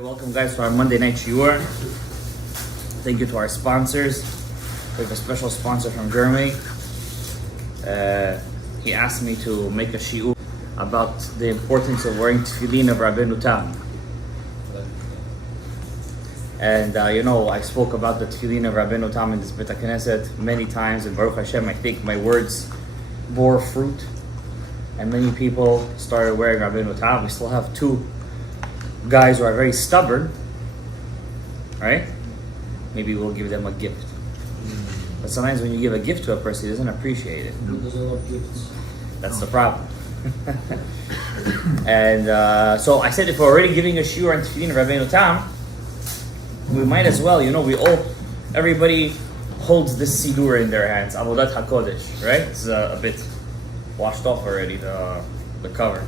Welcome guys to our Monday night shiur. Thank you to our sponsors. We have a special sponsor from Germany. He asked me to make a shiur about the importance of wearing tefillin of Rabbeinu Tam. And I spoke about the tefillin of Rabbeinu Tam in this Bet HaKnesset many times, and Baruch Hashem, I think my words bore fruit. And many people started wearing Rabbeinu Tam. We still have two guys who are very stubborn, right? Maybe we'll give them a gift. But sometimes when you give a gift to a person, he doesn't appreciate it. He doesn't love gifts. That's the problem. And so I said, if we're already giving a shiur on tefillin of Rabbeinu Tam, we might as well, everybody holds this Siddur in their hands, Avodat HaKodesh, right? It's a bit washed off already, the cover.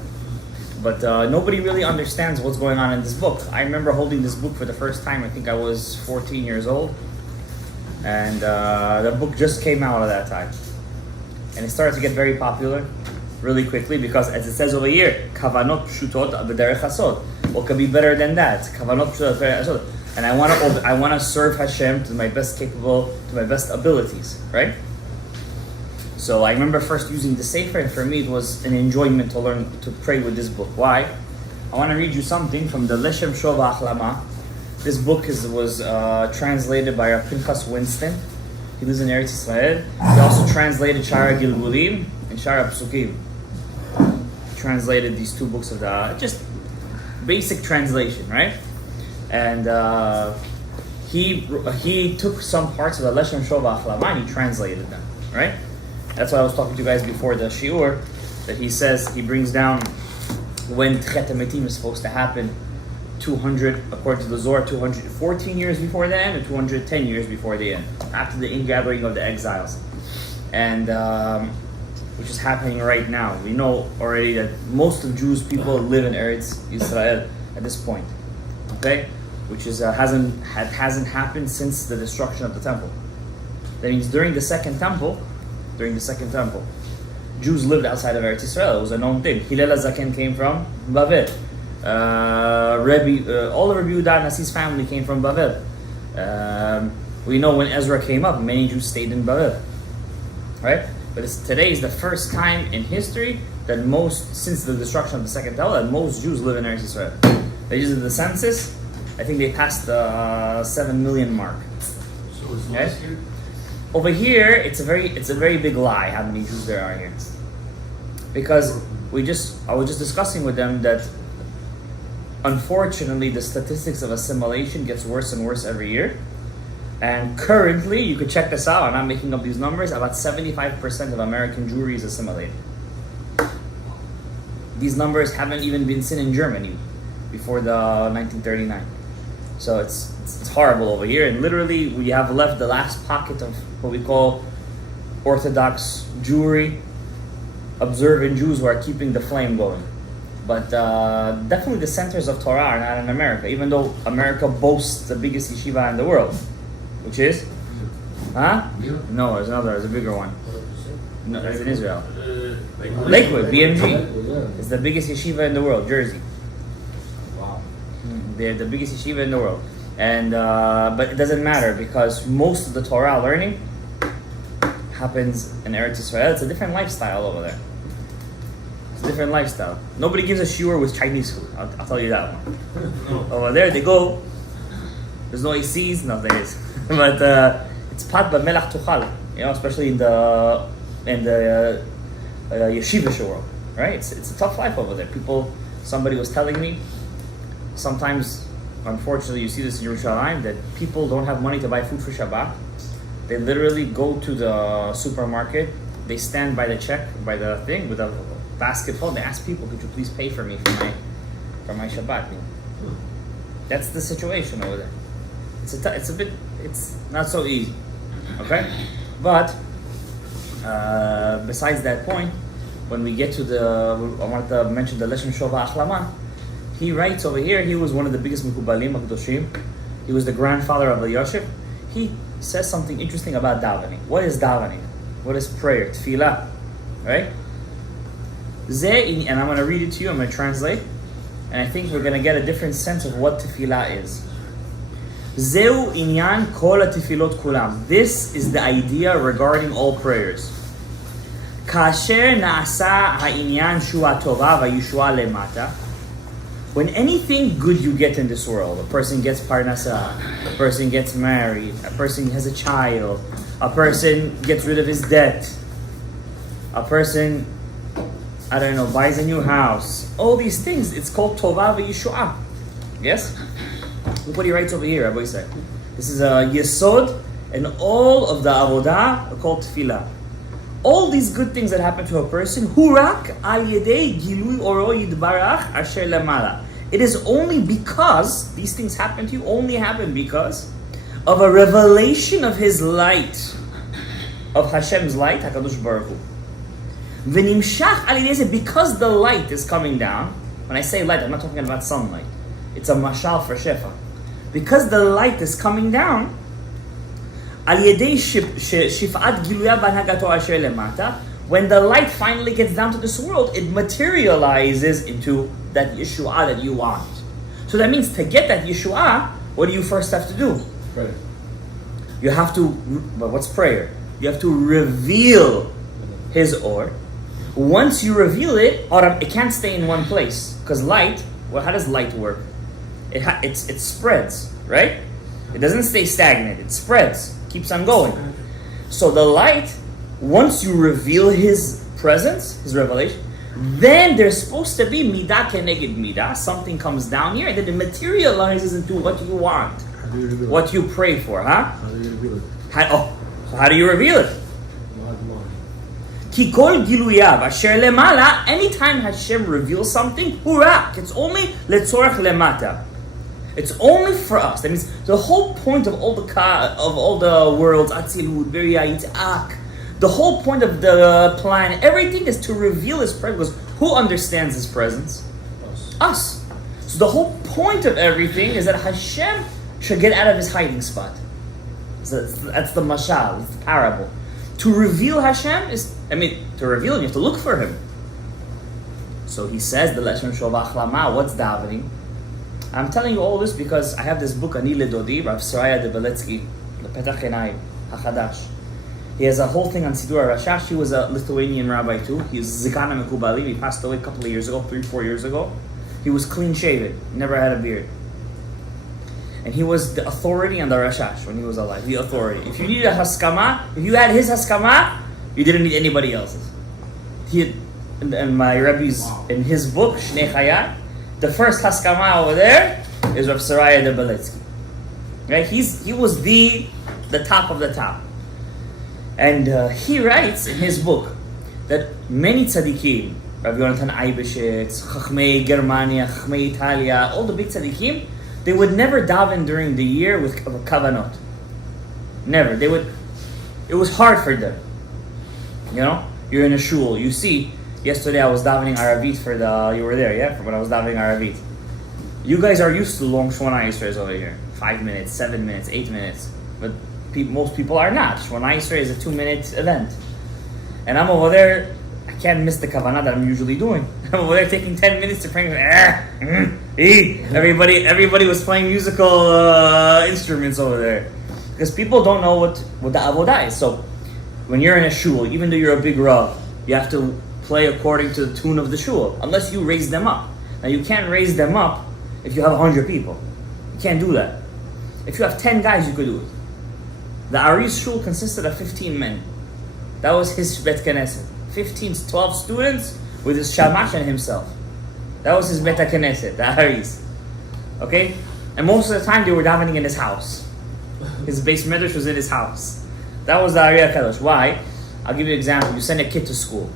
But nobody really understands what's going on in this book. I remember holding this book for the first time. I think I was 14 years old. And the book just came out at that time. And it started to get very popular really quickly because, as it says over here, Kavanat pshutot b'derech hasod. What could be better than that? Kavanot pshutot b'derech hasod. And I want to serve Hashem to my best abilities, right? So I remember first using the Sefer, and for me it was an enjoyment to learn to pray with this book. Why? I want to read you something from the Leshem Shova Achlama. This book was translated by Pinchas Winston. He lives in Eretz Israel. He also translated Shara Gilgulim and Shara Psukim. He translated these two books of the just basic translation, right? And he took some parts of the Leshem Shova Achlama and he translated them, right? That's why I was talking to you guys before the shiur, that he says, he brings down when Tchet HaMetim is supposed to happen, 200, according to the Zohar, 214 years before the end, and 210 years before the end, after the ingathering of the exiles. And which is happening right now. We know already that most of Jewish people live in Eretz Israel at this point, okay? Which is hasn't happened since the destruction of the temple. That means during the second temple, Jews lived outside of Eretz Israel. It was a known thing. Hillel HaZaken came from Bavel. All of Rabbi Yehuda Nasi's family came from Bavel. We know when Ezra came up, many Jews stayed in Bavel. Right? But today is the first time in history that since the destruction of the second temple, that most Jews live in Eretz Israel. They just did the census. I think they passed the 7 million mark. So it's last year? Over here, it's a very big lie how many Jews there are here, because I was just discussing with them that unfortunately the statistics of assimilation gets worse and worse every year, and currently, you could check this out, I'm not making up these numbers, about 75% of American Jewry is assimilated. These numbers haven't even been seen in Germany before the 1939. So it's horrible over here, and literally we have left the last pocket of what we call Orthodox Jewry, observant Jews who are keeping the flame going. But definitely the centers of Torah are not in America, even though America boasts the biggest yeshiva in the world, which is? Huh? No, there's a bigger one. No, it's in Israel. Lakewood, BMG. It's the biggest yeshiva in the world, Jersey. They're the biggest yeshiva in the world. And but it doesn't matter because most of the Torah learning happens in Eretz Israel. It's a different lifestyle over there. It's a different lifestyle. Nobody gives a shiur with Chinese food. I'll tell you that one. Over there they go. There's no ACs, no there is. But it's pat b'melach tuchal. Especially in the yeshiva world, right? It's a tough life over there. Somebody was telling me, sometimes, unfortunately, you see this in Yerushalayim, that people don't have money to buy food for Shabbat. They literally go to the supermarket, they stand by the thing with a basket full, they ask people, could you please pay for me for my Shabbat meal? That's the situation over there. It's not so easy, okay? But, besides that point, when we get to I wanted to mention the Leshem Shova Achlama. He writes over here, he was one of the biggest Mekubalim of Kedoshim. He was the grandfather of Elyashiv. He says something interesting about davening. What is davening? What is prayer? Tefillah, right? And I'm going to read it to you, I'm going to translate. and I think we're going to get a different sense of what tefillah is. Zeu inyan kol tefillot kulam. This is the idea regarding all prayers. Kasher naasa ha'inyan shua tova va'yishua lemata. When anything good you get in this world, a person gets parnasa, a person gets married, a person has a child, a person gets rid of his debt, a person, I don't know, buys a new house. All these things, it's called tova v'yishua. Yes? Look what he writes over here, Rabbi Yisrael. This is a yesod, and all of the avodah are called tefillah. All these good things that happen to a person, hurak al yedei gilui oro yidbarach asher lemala. It is only because these things happen to you, only happen because of a revelation of His light, of Hashem's light, HaKodesh Baruch Hu. V'nimshach al yedei, because the light is coming down. When I say light, I'm not talking about sunlight. It's a mashal for shefa. Because the light is coming down, al yedei shifat giluya banhagato asher lemata, when the light finally gets down to this world, it materializes into that Yeshua that you want. So that means to get that Yeshua, what do you first have to do? Pray. You have to, but what's prayer? You have to reveal His or. Once you reveal it, it can't stay in one place. Because light, well, how does light work? It spreads, right? It doesn't stay stagnant. It spreads, keeps on going. So the light, once you reveal His presence, His revelation, then there's supposed to be midah keneged midah. Something comes down here, and then it materializes into what you want, what you pray for, huh? How do you reveal it? So how do you reveal it? Ki kol giluyav asher lemala. Anytime Hashem reveals something, hurak, it's only letzorach lemata. It's only for us. That means the whole point of all the worlds, Atzilut, Beriah, Yitzhak, the whole point of the plan, everything is to reveal His presence. Because who understands His presence? Us. So the whole point of everything is that Hashem should get out of His hiding spot. So that's the mashal, it's the parable. To reveal Hashem to reveal Him, you have to look for Him. So he says, the Leshem Shovach Lama, what's davening? I'm telling you all this because I have this book, Ani Ledodi, Rav Shalom Gadaev, Lepetach Einayim, HaKodesh. He has a whole thing on Siddur Rashash. He was a Lithuanian rabbi too. He was Zikana Mekubalim. He passed away a couple of years ago, 3-4 years ago. He was clean shaven, never had a beard. And he was the authority on the Rashash when he was alive, the authority. If you needed a haskama, if you had his haskama, you didn't need anybody else's. And my Rebbe's, in his book, Shnei Chayat, the first haskama over there is Rav Saraya de Beletsky. Right? He was the top of the top. And he writes in his book that many tzaddikim, Rav Yonatan Eibeshitz, Chachmei Germania, Chachmei Italia, all the big tzaddikim, they would never daven during the year with Kavanat. Never. It was hard for them. You know? You're in a shul. You see, yesterday I was davening Aravit you were there, yeah? For when I was davening Aravit. You guys are used to long Shmona Yisraels over here. 5 minutes, 7 minutes, 8 minutes. But most people are not. Shmona Yisrael is a 2-minute event. And I'm over there, I can't miss the Kavanat that I'm usually doing. I'm over there taking 10 minutes to pray. Everybody was playing musical instruments over there. Because people don't know what the Avodat is. So when you're in a shul, even though you're a big Rav, you have to play according to the tune of the shul, unless you raise them up. Now you can't raise them up if you have 100 people. You can't do that. If you have 10 guys, you could do it. The Ari's shul consisted of 15 men. That was his Bet Knesset. 12 students with his shamash and himself. That was his Bet Knesset, the Ari's. Okay? And most of the time they were davening in his house. His base medrash was in his house. That was the Ari HaKadosh. Why? I'll give you an example. You send a kid to school.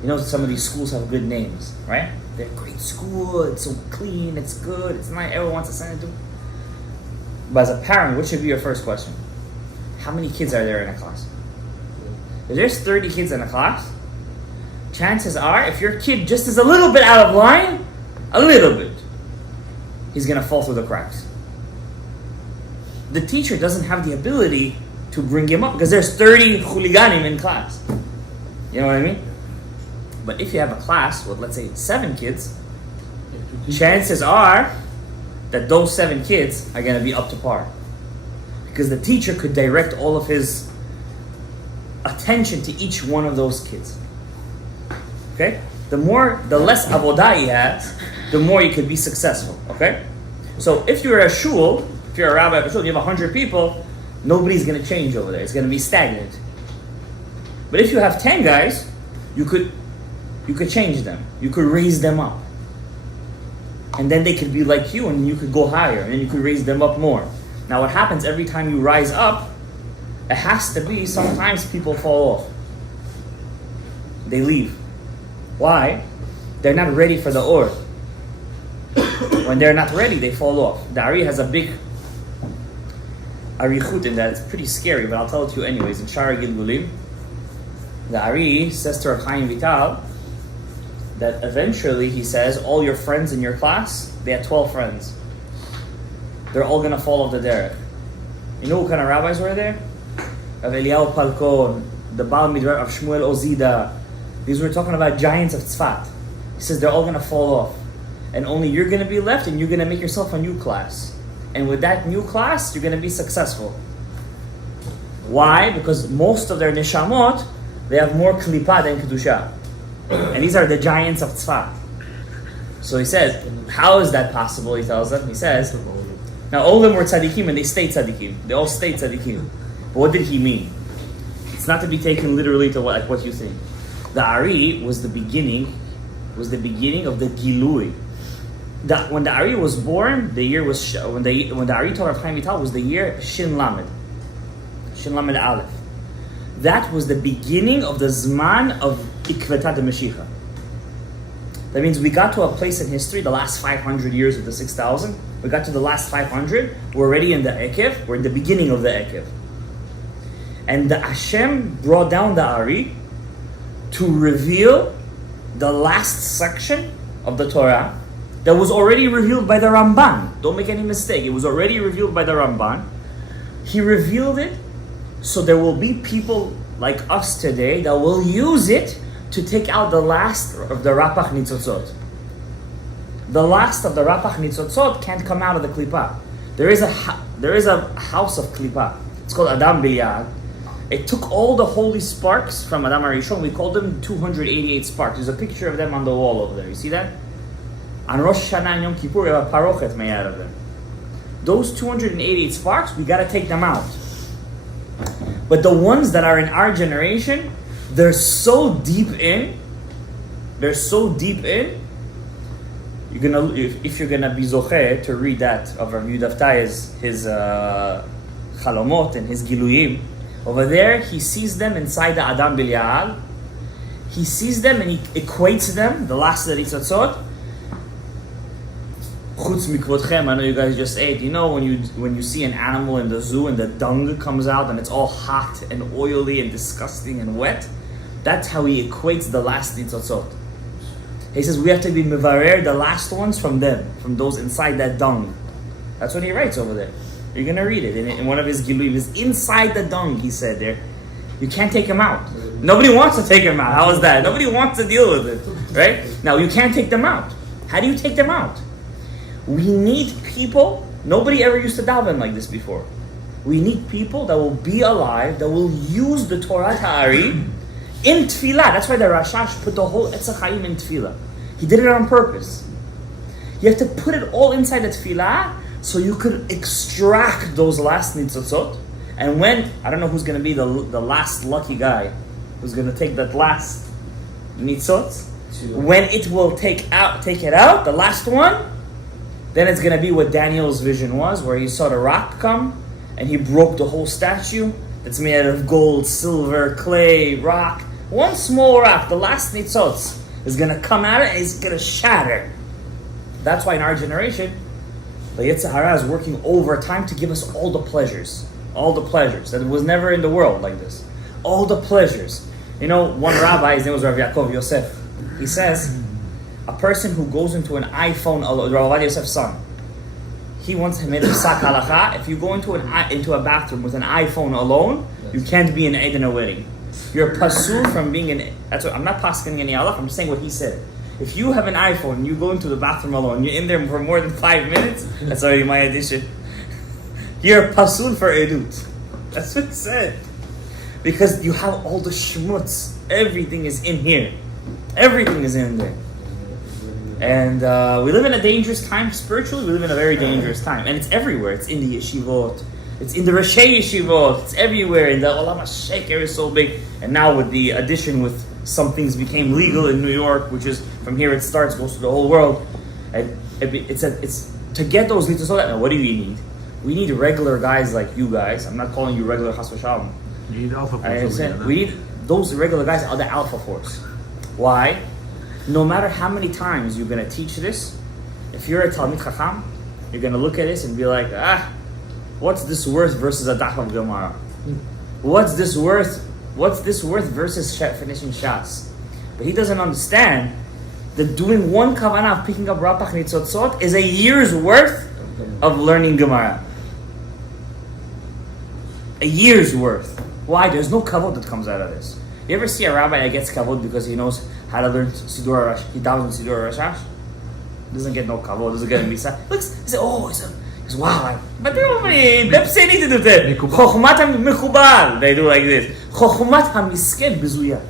You know some of these schools have good names, right? They're great school, it's so clean, it's good, it's nice, everyone wants to send it to. But as a parent, what should be your first question? How many kids are there in a class? If there's 30 kids in a class, chances are, if your kid just is a little bit out of line, a little bit, he's going to fall through the cracks. The teacher doesn't have the ability to bring him up because there's 30 chuliganim in class. You know what I mean? But if you have a class with, let's say, 7 kids, chances are that those 7 kids are going to be up to par. Because the teacher could direct all of his attention to each one of those kids. Okay? The less avodah he has, the more you could be successful. Okay? So if you're a shul, if you're a rabbi of a shul, you have 100 people, nobody's going to change over there. It's going to be stagnant. But if you have 10 guys, you could change them. You could raise them up. And then they could be like you, and you could go higher, and then you could raise them up more. Now what happens every time you rise up, it has to be sometimes people fall off. They leave. Why? They're not ready for the or. When they're not ready, they fall off. The Ari has a big arichut in that. It's pretty scary, but I'll tell it to you anyways. In Shara Gilgulim, the Ari says to Rav Chaim Vital that eventually, he says, all your friends in your class, they had 12 friends. They're all going to fall off the derech. You know what kind of rabbis were there? Rav Eliyahu Palkon, the Baal Midbar of Shmuel Ozida. These were talking about giants of Tzfat. He says they're all going to fall off. And only you're going to be left, and you're going to make yourself a new class. And with that new class, you're going to be successful. Why? Because most of their neshamot, they have more klipa than kedusha. And these are the giants of Tzfat. So he says, how is that possible? He tells them. He says, now all of them were tzaddikim and they stayed tzaddikim. They all stayed tzaddikim. But what did he mean? It's not to be taken literally to what you think. The Ari was the beginning of the Gilui. When the Ari was born, the year was when the Ari Torah of Chaim Vital was the year Shin Lamed Aleph. That was the beginning of the Zman of Ikvetat Mashiach. That means we got to a place in history, the last 500 years of the 6,000. We got to the last 500. We're already in the Ekev. We're in the beginning of the Ekev. And the Hashem brought down the Ari to reveal the last section of the Torah that was already revealed by the Ramban. Don't make any mistake. It was already revealed by the Ramban. He revealed it so there will be people like us today that will use it to take out the last of the Rapach Nitzotzot. The last of the Rapach Nitzotzot can't come out of the Klippa. There is a house of Klippa. It's called Adam B'Yad. It took all the holy sparks from Adam HaRishon. We called them 288 sparks. There's a picture of them on the wall over there. You see that? On Rosh Hashanah and Yom Kippur, we have a parochet made out of them. Those 288 sparks, we got to take them out. But the ones that are in our generation, they're so deep in. You're gonna, if you're gonna be zocheh to read that of Rav Yudaftai's his chalomot and his giluyim. Over there, he sees them inside the Adam B'Yad. He sees them and he equates them, the last of the Nitzotzot. Chutz mikvodchem, I know you guys just ate. You know when you see an animal in the zoo and the dung comes out and it's all hot and oily and disgusting and wet? That's how he equates the last Nitzotzot. He says we have to be mevarer the last ones from them, from those inside that dung. That's what he writes over there. You're going to read it in one of his giluyim. It's inside the dung, he said there. You can't take him out. Nobody wants to take him out. How is that? Nobody wants to deal with it. Right? Now, you can't take them out. How do you take them out? We need people. Nobody ever used to daven like this before. We need people that will be alive, that will use the Torah Ta'ari in Tefillah. That's why the Rashash put the whole Etz HaChaim in Tefillah. He did it on purpose. You have to put it all inside the Tefillah so you could extract those last Nitzotzot. And when, I don't know who's going to be the last lucky guy who's going to take that last Nitzot. When it will take it out, the last one, then it's going to be what Daniel's vision was, where he saw the rock come and he broke the whole statue that's made out of gold, silver, clay, rock. One small rock, the last Nitzot, is going to come out and it's going to shatter. That's why in our generation, the Yetzer Hara is working overtime to give us all the pleasures. All the pleasures. That was never in the world like this. All the pleasures. You know, one rabbi, his name was Rav Yaakov Yosef. He says, a person who goes into an iPhone, Rav Yosef's son, he once made a psak halacha. If you go into a bathroom with an iPhone alone, you can't be an Eid in a wedding. You're pasul from being an. That's what I'm not pasking any halach. I'm just saying what he said. If you have an iPhone and you go into the bathroom alone, you're in there for more than 5 minutes, that's already my addition. You're pasul for edut. That's what it said. Because you have all the shmutz. Everything is in here. Everything is in there. And we live in a dangerous time spiritually. We live in a very dangerous time. And it's everywhere. It's in the yeshivot. It's in the Rashi yeshivot. It's everywhere. And the Olam HaSheker is so big. And now with the addition with some things became legal in New York, which is from here it starts, goes to the whole world. And it's to get those leaders. So that now, what do we need? We need regular guys like you guys. I'm not calling you regular Chas v'Shalom. You need alpha force. I understand. We need those regular guys are the alpha force. Why? No matter how many times you're going to teach this, if you're a Talmid Chacham, you're going to look at this and be like, what's this worth versus a daf of Gemara? What's this worth versus finishing Shas? But he doesn't understand that doing one Kavanat of picking up Rapach Nitzotzot is a year's worth of learning Gemara. A year's worth. Why? There's no kavod that comes out of this. You ever see a rabbi that gets kavod because he knows how to learn Siddur Rash? He davens Siddur Rashash. Doesn't get no kavod. Doesn't get a misa. Looks. He says, wow. But they're only. They need to do that. Chokhmat ha-mechubal. They do like this. Chokhmat ha-misken bezuya.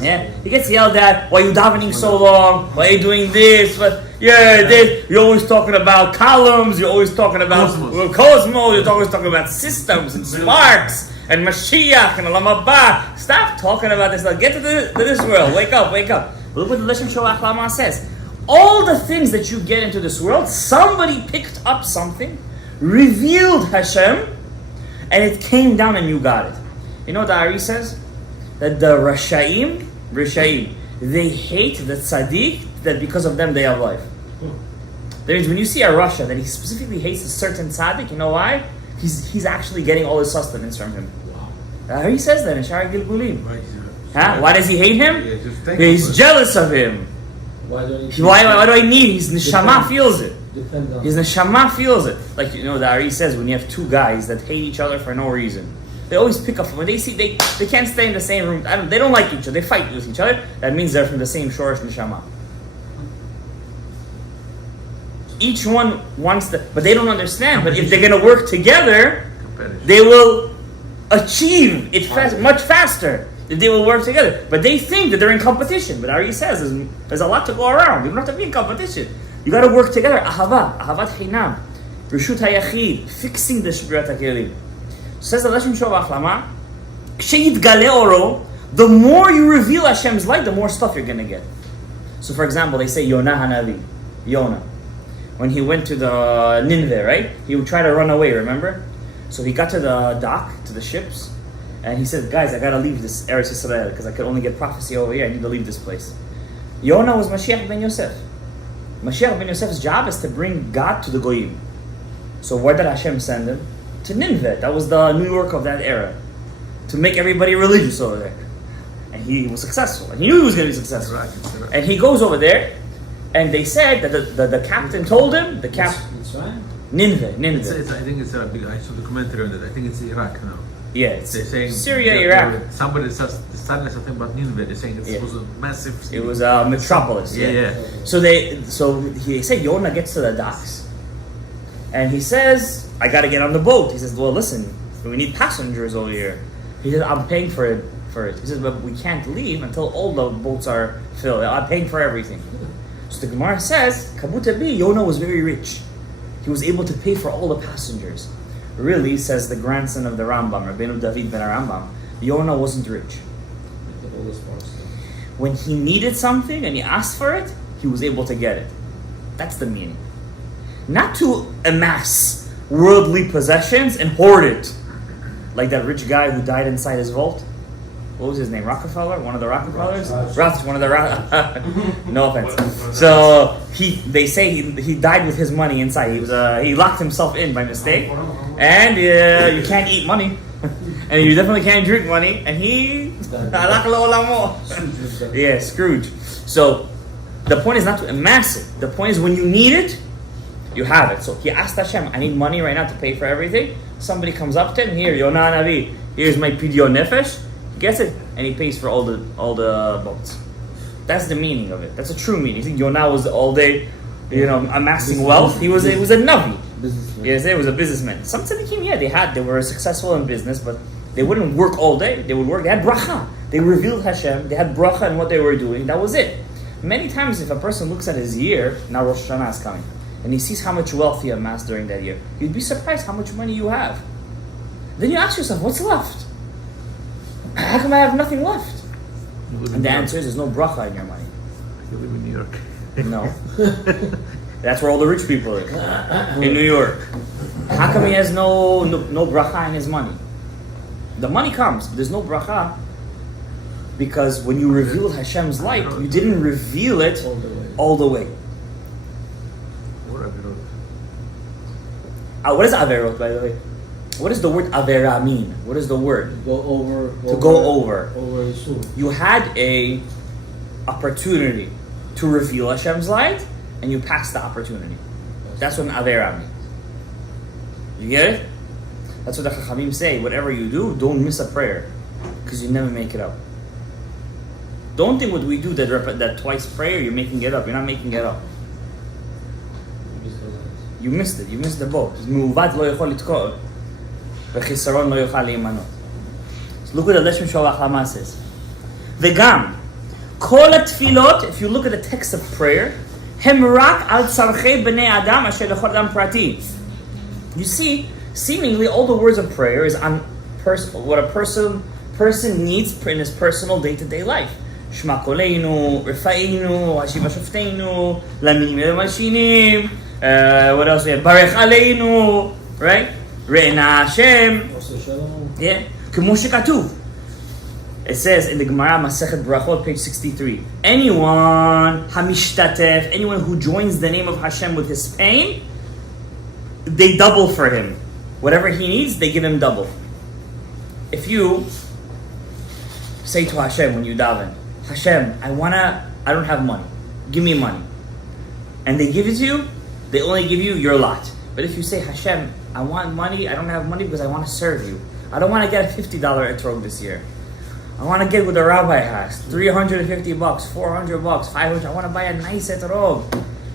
Yeah, he gets yelled at. Why are you davening so long? Why are you doing this? But this. You're always talking about columns. You're always talking about cosmos. You're always talking about systems and sparks and Mashiach and Olam Haba. Stop talking about this. Now get to this world. Wake up. Look what the Leshem Sholach Lama says. All the things that you get into this world, somebody picked up something, revealed Hashem, and it came down and you got it. You know what the Ari says? That the Rashaim, they hate the tzaddik, that because of them they have life. That means when you see a Rasha that he specifically hates a certain tzaddik, you know why? He's actually getting all his sustenance from him. Wow. He says that in Shari Gilgulim. Why does he hate him? He's jealous of him. Why do I need? His neshama feels it. His neshama feels it. Like, you know, the Ari says when you have two guys that hate each other for no reason, they always pick up when they see they can't stay in the same room. They don't like each other. They fight with each other. That means they're from the same shorish neshama. Each one wants but they don't understand. But if they're going to work together, they will achieve it much faster. If they will work together. But they think that they're in competition. But Ari says there's a lot to go around. You don't have to be in competition. You got to work together. Ahavat chinam, reshut hayachid, fixing the shbirat hakelim. Says the Leshem Sholach Lama, Ksheitgale oro, the more you reveal Hashem's light, the more stuff you're going to get. So for example, they say Yonah Hanavi, Yonah. When he went to the Nineveh, right? He would try to run away, remember? So he got to the dock, to the ships, and he said, guys, I got to leave this Eretz Yisrael because I could only get prophecy over here. I need to leave this place. Yonah was Mashiach ben Yosef. Mashiach ben Yosef's job is to bring God to the Goyim. So where did Hashem send him? To Nineveh. That was the New York of that era. To make everybody religious over there. And he was successful. And he knew he was going to be successful. Right. And he goes over there, and they said that the captain told him, Nineveh. I think it's a big, I saw the commentary on it. I think it's Iraq now. Yeah, it's saying Syria, Iraq. Somebody started something about Nineveh. They're saying it was a massive city. It was a metropolis. Yeah. So they said Yonah gets to the docks, and he says, I got to get on the boat. He says, well, listen, we need passengers over here. He says, I'm paying for it. He says, but we can't leave until all the boats are filled. I'm paying for everything. So the Gemara says, Kabuta Yonah was very rich. He was able to pay for all the passengers. Really, says the grandson of the Rambam, Rabbeinu David ben Rambam, Yonah wasn't rich. When he needed something and he asked for it, he was able to get it. That's the meaning. Not to amass worldly possessions and hoard it. Like that rich guy who died inside his vault. What was his name? Rockefeller? One of the Rockefellers? One of the no offense. So they say he died with his money inside. He locked himself in by mistake. And you can't eat money. And you definitely can't drink money. And he yeah, Scrooge. So the point is not to amass it. The point is when you need it, you have it. So he asked Hashem, I need money right now to pay for everything. Somebody comes up to him, here, Yonah Navi, here's my pidyon nefesh. He gets it, and he pays for all the boats. That's the meaning of it. That's a true meaning. You think Yonah was all day, amassing wealth? He was a Navi. Businessman. Yes, he was a businessman. Some tzaddikim, they were successful in business, but they wouldn't work all day. They would work. They had bracha. They revealed Hashem. They had bracha in what they were doing. That was it. Many times, if a person looks at his year, now Rosh Hashanah is coming, and he sees how much wealth he amassed during that year, you'd be surprised how much money you have. Then you ask yourself, what's left? How come I have nothing left? And the answer is, there's no bracha in your money. You live in New York. No. That's where all the rich people live. In New York. How come he has no bracha in his money? The money comes, but there's no bracha. Because when you revealed Hashem's light, you didn't reveal it all the way. What is Averot, by the way? What does the word Avera mean? What is the word? Go over. To go over. Over Yisur. You had a opportunity to reveal Hashem's light, and you passed the opportunity. That's what an Avera means. You get it? That's what the Chachamim say. Whatever you do, don't miss a prayer, because you never make it up. Don't think what we do that twice prayer, you're making it up. You're not making it up. You missed it. You missed the boat. מעוות לא יכול לתקוע, וחיסרון לא יוכל להימנות. So look what the Leshem Shalach Lama says. וגם, כל התפילות, if you look at the text of prayer, הם רק על צרכי בני אדם אשר לכל אדם פרטי. You see, seemingly all the words of prayer is on what a person needs in his personal day-to-day life. שמע קולנו, רפאנו, השיבה שופטנו, למינים ולמלשינים, what else we have? Barech Aleinu, right? Re'ena Hashem. Yeah. כמו שכתוב. It says in the Gemara Masechet Brachot, page 63. Anyone who joins the name of Hashem with his pain, they double for him. Whatever he needs, they give him double. If you say to Hashem when you daven, Hashem, I don't have money. Give me money. And they give it to you, they only give you your lot. But if you say, Hashem, I want money, I don't have money because I want to serve you. I don't want to get a $50 etrog this year. I want to get what the rabbi has. $350, $400, $500. I want to buy a nice etrog.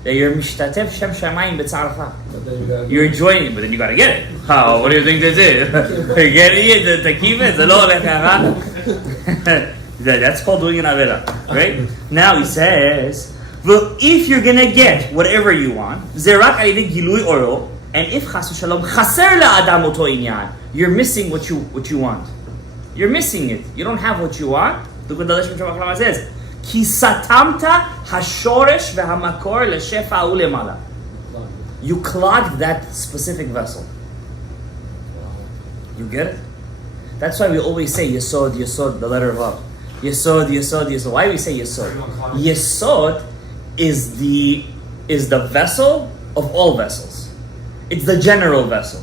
You're mishtatef shem shamayim b'tzarcha. You're enjoying it, but then you got to get it. How? What do you think this is? You're getting it to keep it? That's called doing an avera, right? Now he says, well, if you're gonna get whatever you want, zerak ayde gilui oro, and if chas v'shalom chaser la'adam oto inyan, you're missing what you want. You're missing it. You don't have what you want. Look what the Leshem Shabbat says. Ki satamta hashoresh v'hamakor l'shefa u'lemala. You clogged that specific vessel. You get it? That's why we always say Yesod, Yesod, the letter of Vav. Yesod, Yesod, Yesod. Why do we say Yesod? Yesod is the vessel of all vessels. It's the general vessel.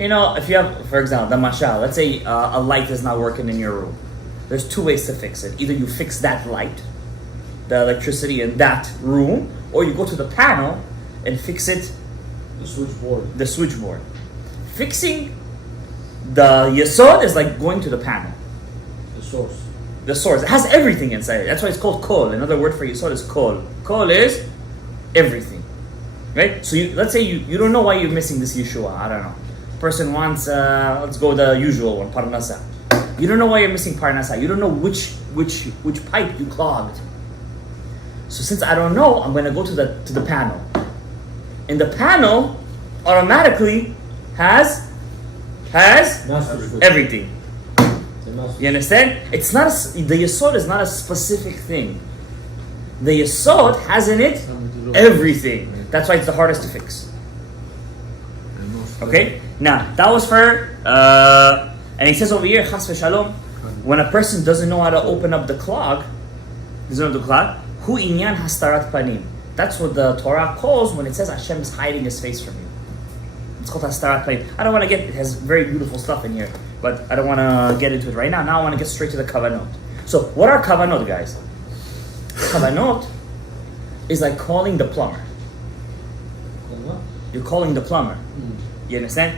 If you have, for example, the mashal, let's say a light is not working in your room. There's two ways to fix it. Either you fix that light, the electricity in that room, or you go to the panel and fix it. The switchboard. Fixing the Yesod is like going to the panel. The source. It has everything inside it. That's why it's called kol. Another word for Yesod is kol. Kol is everything. Right? So let's say you don't know why you're missing this Yeshua. I don't know. Person wants, let's go the usual one, parnasa. You don't know why you're missing parnasa. You don't know which pipe you clogged. So since I don't know, I'm going to go to the panel. And the panel automatically has everything. You understand? It's not the Yesod is not a specific thing. The Yesod has in it everything. That's why it's the hardest to fix. Okay? Now, that was for, and he says over here, Chas v'Shalom, when a person doesn't know how to open up the clog, hu inyan hastarat panim. That's what the Torah calls when it says Hashem is hiding his face from you. It's called hastarat panim. I don't want to it has very beautiful stuff in here, but I don't want to get into it right now. Now I want to get straight to the Kavanot. So, what are Kavanot, guys? Kavanot is like calling the plumber. You're calling the plumber. You understand?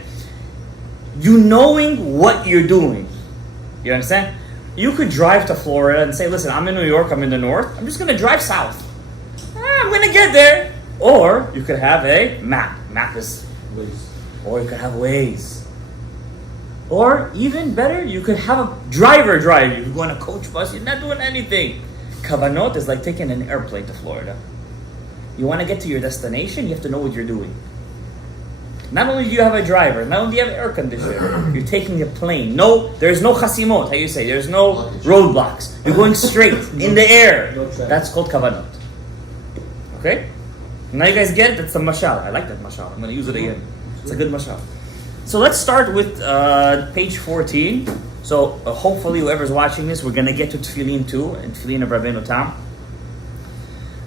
You knowing what you're doing. You understand? You could drive to Florida and say, listen, I'm in New York, I'm in the north, I'm just going to drive south. I'm going to get there. Or you could have a map. Map is... Or you could have Waze. Or even better, you could have a driver drive you. You go on a coach bus, you're not doing anything. Kavanot is like taking an airplane to Florida. You want to get to your destination, you have to know what you're doing. Not only do you have a driver, not only do you have air conditioner, you're taking a plane. No, there's no chasimot, how you say, there's no roadblocks. You're going straight, in the air. That's called kavanot. Okay? Now you guys get it? That's the mashal. I like that mashal. I'm going to use it again. It's a good mashal. So let's start with page 14. So hopefully whoever's watching this, we're going to get to Tefillin too, and Tefillin of Rabbeinu Tam.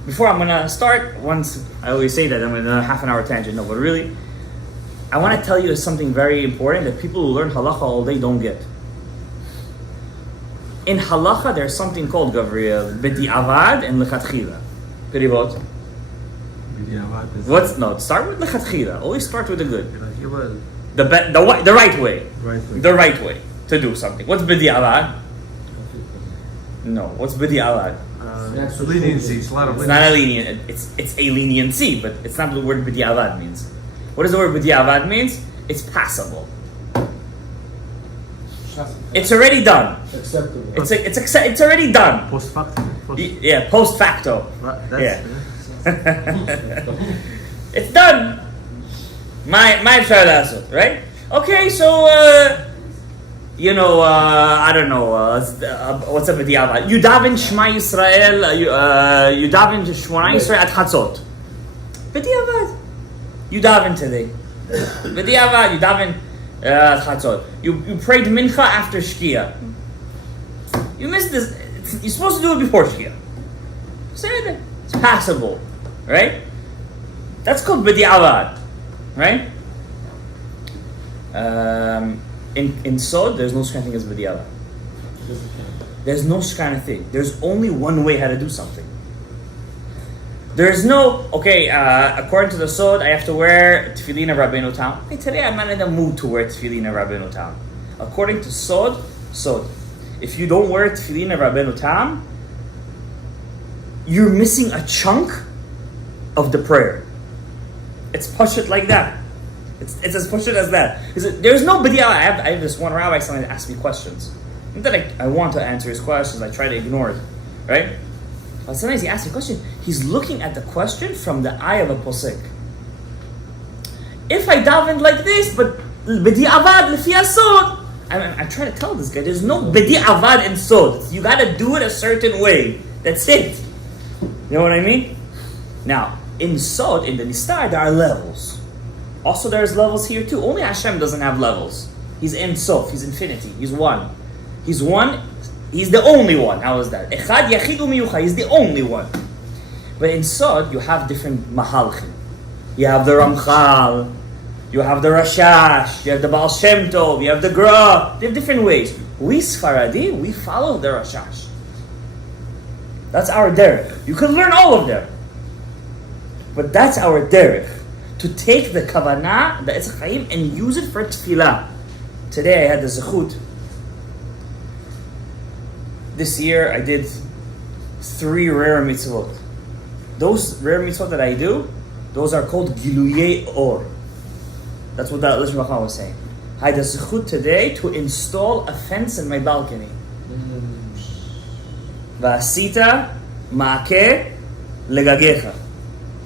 Before I'm going to start, once I always say that I'm in a half an hour tangent, no, but really, I want to tell you something very important that people who learn halacha all day don't get. In halacha, there's something called, Gabriel, b'di'avad and lechatchila. Perivot. What's no? Start with lechatchila. Always start with the good. The right way. The right way to do something. What's b'di'avad? No. What's b'di'avad? Leniency. It's a lot of It's not a lenient. It's a leniency, but it's not the word b'di'avad means. What does the word b'di'avad means? It's passable. It's already done. Acceptable. It's already done. Post facto. Yeah, post facto. That's, Yeah. It's done. My לעשות, right? Okay, so I don't know. What's up with the Avad? You daven Shema Yisrael. You daven Shema Yisrael at Chatzot. B'di'avad. You daven today. B'di'avad. You daven at Chatzot. You prayed Mincha after Shkia. You missed this. You're supposed to do it before Shkia. Say it. It's passable, right? That's called b'di'avad, right? In Sod, there's no such thing as b'di'avad. There's no such kind of thing. There's only one way how to do something. There's no, according to the Sod, I have to wear Tefillin of Rabbeinu Tam. Hey, today I'm not in the mood to wear Tefillin of Rabbeinu Tam. According to Sod, if you don't wear Tefillin of Rabbeinu Tam, you're missing a chunk of the prayer. It's pashut like that. It's as pashut as that. There's no b'di'avad. I have this one rabbi sometimes ask me questions. Not that I want to answer his questions, I try to ignore it, right? But sometimes he asks me a question, he's looking at the question from the eye of a posek. If I davened like this, but b'di'avad lefi asod, I try to tell this guy, there's no b'di'avad in sod. You gotta do it a certain way. That's it. You know what I mean? Now, in Sod, in the Nistar, there are levels. Also, there's levels here too. Only Hashem doesn't have levels. He's Ein Sof, He's infinity, He's one. He's one, He's the only one. How is that? Echad Yachid Umiyucha, He's the only one. But in Sod, you have different mahalchim. You have the Ramchal, you have the Rashash, you have the Baal Shem Tov, you have the Gra. They have different ways. We Sfaradi, we follow the Rashash. That's our derech. You can learn all of them. But that's our derech. To take the kavanah, the Etz Chaim, and use it for tefillah. Today I had the zechut. This year I did 3 rare mitzvot. Those rare mitzvot that I do, those are called giluyei or. That's what the Lishon Bachman was saying. I had the zechut today to install a fence in my balcony. V'asita ma'akeh legagecha.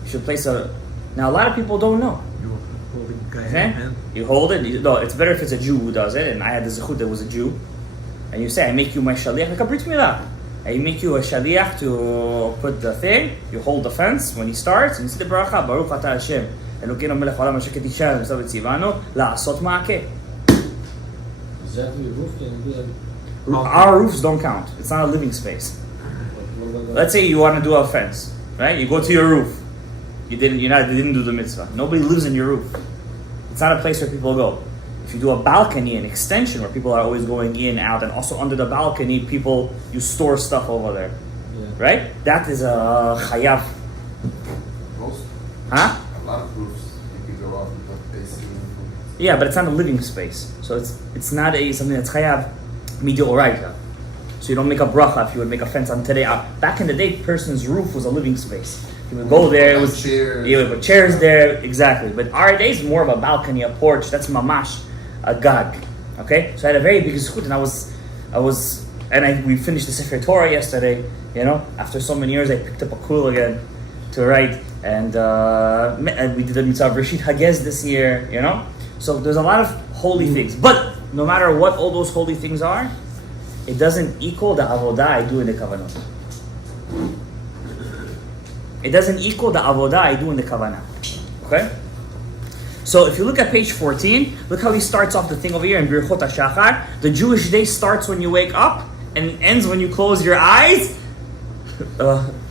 You should place a... Now, a lot of people don't know. You holding guy's Okay? hand. You hold it. No, it's better if it's a Jew who does it. And I had the zechut that was a Jew. And you say, I make you my shaliach, like a brit milah. I make you a shaliach to put the thing. You hold the fence when he starts. And you say the bracha, Baruch atah Hashem. Elokeinu melech haolam asher ketishanu v'sav etzivanu la'asot ma'akeh. Exactly, roof can do that. Our roofs don't count. It's not a living space. Let's say you want to do a fence, right? You go to your roof. You didn't do the mitzvah. Nobody lives in your roof. It's not a place where people go. If you do a balcony, an extension where people are always going in, out, and also under the balcony, you store stuff over there, right? That is a chayav. Most, Huh? a lot of roofs you can go off and put basically. Yeah, but it's not a living space, so it's not something that's chayav midoraita. So you don't make a bracha if you would make a fence on today. Back in the day, person's roof was a living space. You would go there, it was chairs. you would put chairs there, exactly. But our days more of a balcony, a porch. That's mamash, a gag. Okay, so I had a very big zechut, and we finished the Sefer Torah yesterday. You know, after so many years, I picked up a kul again to write, and we did the mitzvah Rishit Hagez this year. You know, so there's a lot of holy things. But no matter what all those holy things are, it doesn't equal the avodah I do in the Kavanat. It doesn't equal the avodah I do in the Kavanat. Okay? So if you look at page 14, look how he starts off the thing over here in Birchot HaShachar. The Jewish day starts when you wake up and ends when you close your eyes.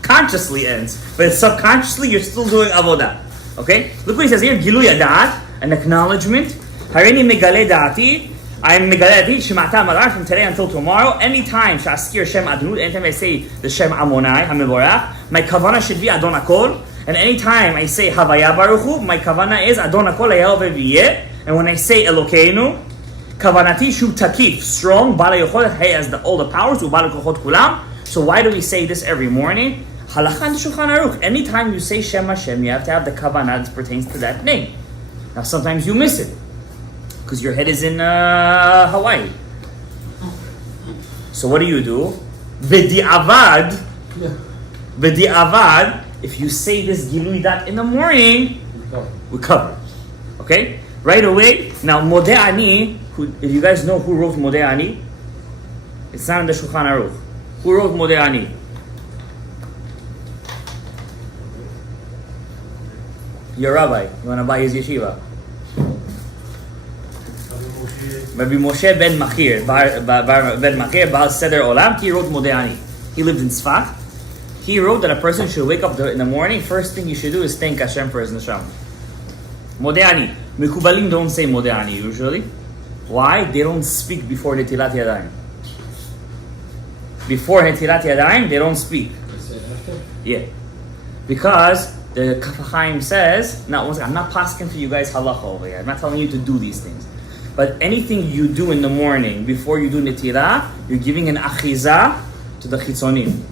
Consciously ends. But subconsciously you're still doing avodah. Okay? Look what he says here. Gilui Adat, an acknowledgement. Harini megale da'ati. I am megaladi shemata marar from today until tomorrow. Anytime sha'askir Shem Adonut, anytime I say the Shem Amonai, HaMevorach, my kavana should be Adon HaKol. And anytime I say Havaya Baruch Hu, my kavana is Adon HaKol Hayah V'yeh. And when I say Elokeinu, kavanati shu takif, strong, Bala Yochol, He has all the powers, Ubala Kochot Kulam. So why do we say this every morning? Halachan Shulchan Aruch. Anytime you say Shem Hashem, you have to have the kavanah that pertains to that name. Now sometimes you miss it, because your head is in Hawaii. So what do? V'di'avad, if you say this Gilui Dat in the morning, we cover. Okay? Right away. Now, Modeh Ani, if you guys know who wrote Modeh Ani, it's not in the Shulchan Aruch. Who wrote Modeh Ani? Your rabbi. You want to buy his yeshiva? Rabbi Moshe ben Machir, ben Machir, Baal Seder Olam, he wrote Modeh Ani. He lived in Sfat. He wrote that a person should wake up in the morning, first thing you should do is thank Hashem for his neshama. Modeh Ani. Mekubalim don't say Modeh Ani usually. Why? They don't speak before Netilat Yadayim. Before Netilat Yadayim, they don't speak. Yeah. Because the Kaf HaChaim says, I'm not pasking for you guys halacha over here. I'm not telling you to do these things. But anything you do in the morning before you do Netilah, you're giving an achiza to the chitzonim.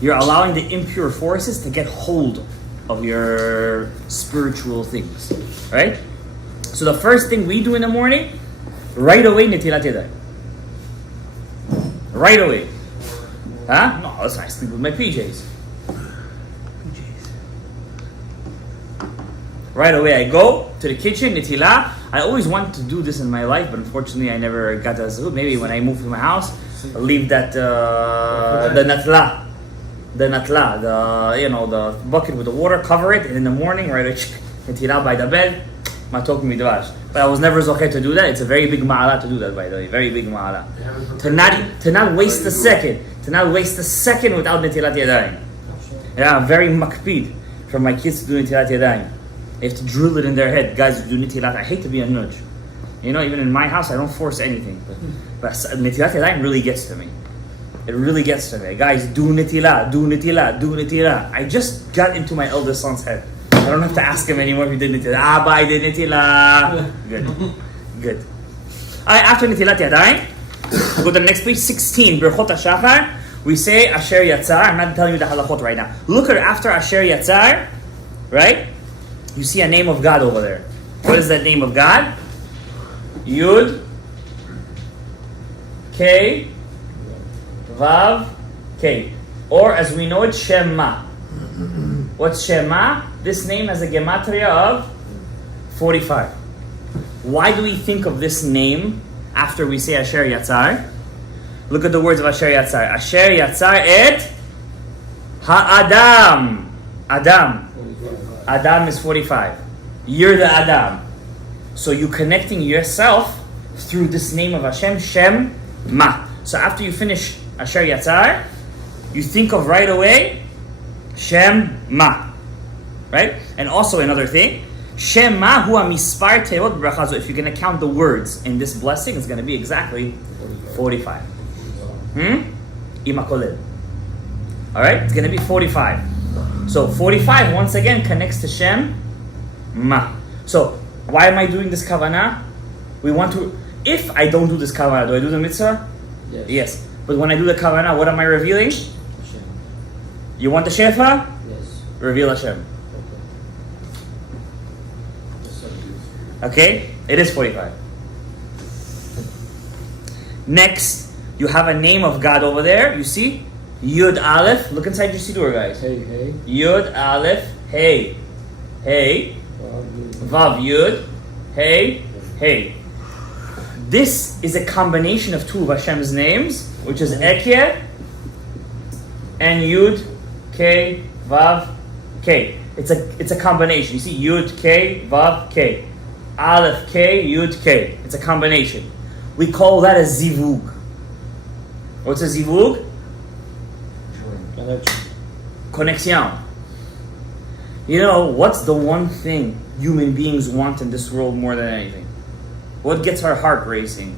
You're allowing the impure forces to get hold of your spiritual things. Right? So the first thing we do in the morning, right away, Netilat Yadayim. Right away. Huh? No, that's I sleep with my PJs. Right away I go to the kitchen, Netilah. I always wanted to do this in my life, but unfortunately I never got the zehut. Maybe when I move to my house, I'll leave that the natla, the bucket with the water, cover it, and in the morning, right, Netilah by the bed, matok midvash. But I was never zocheh to do that. It's a very big ma'ala to do that, by the way, very big ma'ala. To not waste a second, without Netilat Yadayim. Yeah, I'm very makpid for my kids to do Netilat Yadayim. They have to drill it in their head. Guys, do Netilat. I hate to be a nudge. You know, even in my house, I don't force anything. But Netilat Yadayim really gets to me. It really gets to me. Guys, do Netilah. I just got into my eldest son's head. I don't have to ask him anymore if he did Netilah. Abba, I did Netilah. Good. After Netilat Yadayim, we go to the next page, 16. Birchot HaShachar. We say Asher Yatzar. I'm not telling you the halachot right now. Look at after Asher Yatzar, right? You see a name of God over there. What is that name of God? Yud, K, Vav, K. Or as we know it, Shema. What's Shema? This name has a gematria of 45. Why do we think of this name after we say Asher Yatzar? Look at the words of Asher Yatzar. Asher Yatzar et Ha'adam. Adam is 45. You're the Adam. So you're connecting yourself through this name of Hashem, Shem Ma. So after you finish Asher Yatzar, you think of right away Shem Ma. Right? And also another thing, Shem Ma hu mispar teot bracha. So if you're going to count the words in this blessing, it's going to be exactly 45. Ima kolel. Alright? It's going to be 45. So 45 once again connects to Shem Ma. So why am I doing this kavanah? We want to. If I don't do this kavanah, do I do the mitzvah? Yes. But when I do the Kavanat, what am I revealing? Hashem. You want the Shefa? Yes. Reveal Hashem. Okay. Okay? It is 45. Next, you have a name of God over there. You see? Yud Aleph. Look inside your Siddur, guys. Hey, hey. Yud Aleph. Hey. Hey. Vav Yud. Hey. Hey. This is a combination of two of Hashem's names, which is Ekyeh and Yud K Vav K. It's a combination. You see Yud K Vav K. Aleph K Yud K. It's a combination. We call that a zivug. What's a zivug? Connection. You know, what's the one thing human beings want in this world more than anything? What gets our heart racing?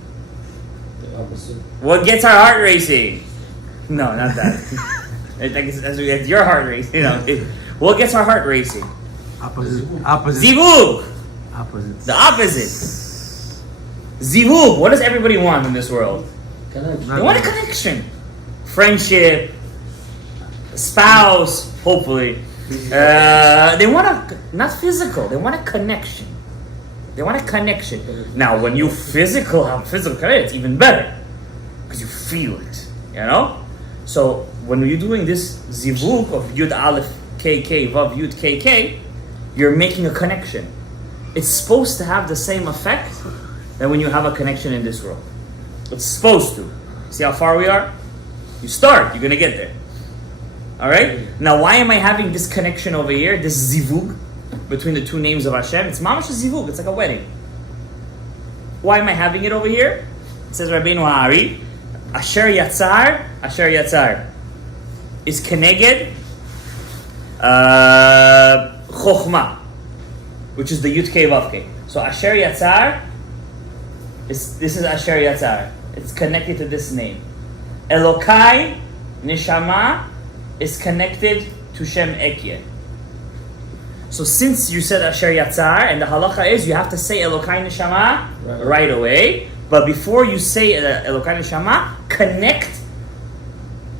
The opposite. What gets our heart racing? No, not that. I think it's your heart racing. You know, what gets our heart racing? Opposite. Zivug. Opposite. The opposite. Zivug. What does everybody want in this world? Connection. They want a connection, friendship, spouse. Hopefully, they want not physical. They want a connection. They want a connection. Now, when you have physical connection, it's even better because you feel it. You know. So when you're doing this zivug of Yud Aleph KK Vav Yud KK, you're making a connection. It's supposed to have the same effect than when you have a connection in this world. It's supposed to. See how far we are? You start, you're going to get there. Alright? Now, why am I having this connection over here, this zivug, between the two names of Hashem? It's mamash a zivug, it's like a wedding. Why am I having it over here? It says Rabbeinu Hari, Asher Yatzar, is Keneged Chochmah, which is the Yud Kei Vav Kei. So Asher Yatzar, this is Asher Yatzar. It's connected to this name. Elokai Neshama is connected to Shem Ekyeh. So since you said Asher Yatzar, and the halacha is you have to say Elokai Neshama right away, but before you say Elokai Neshama, connect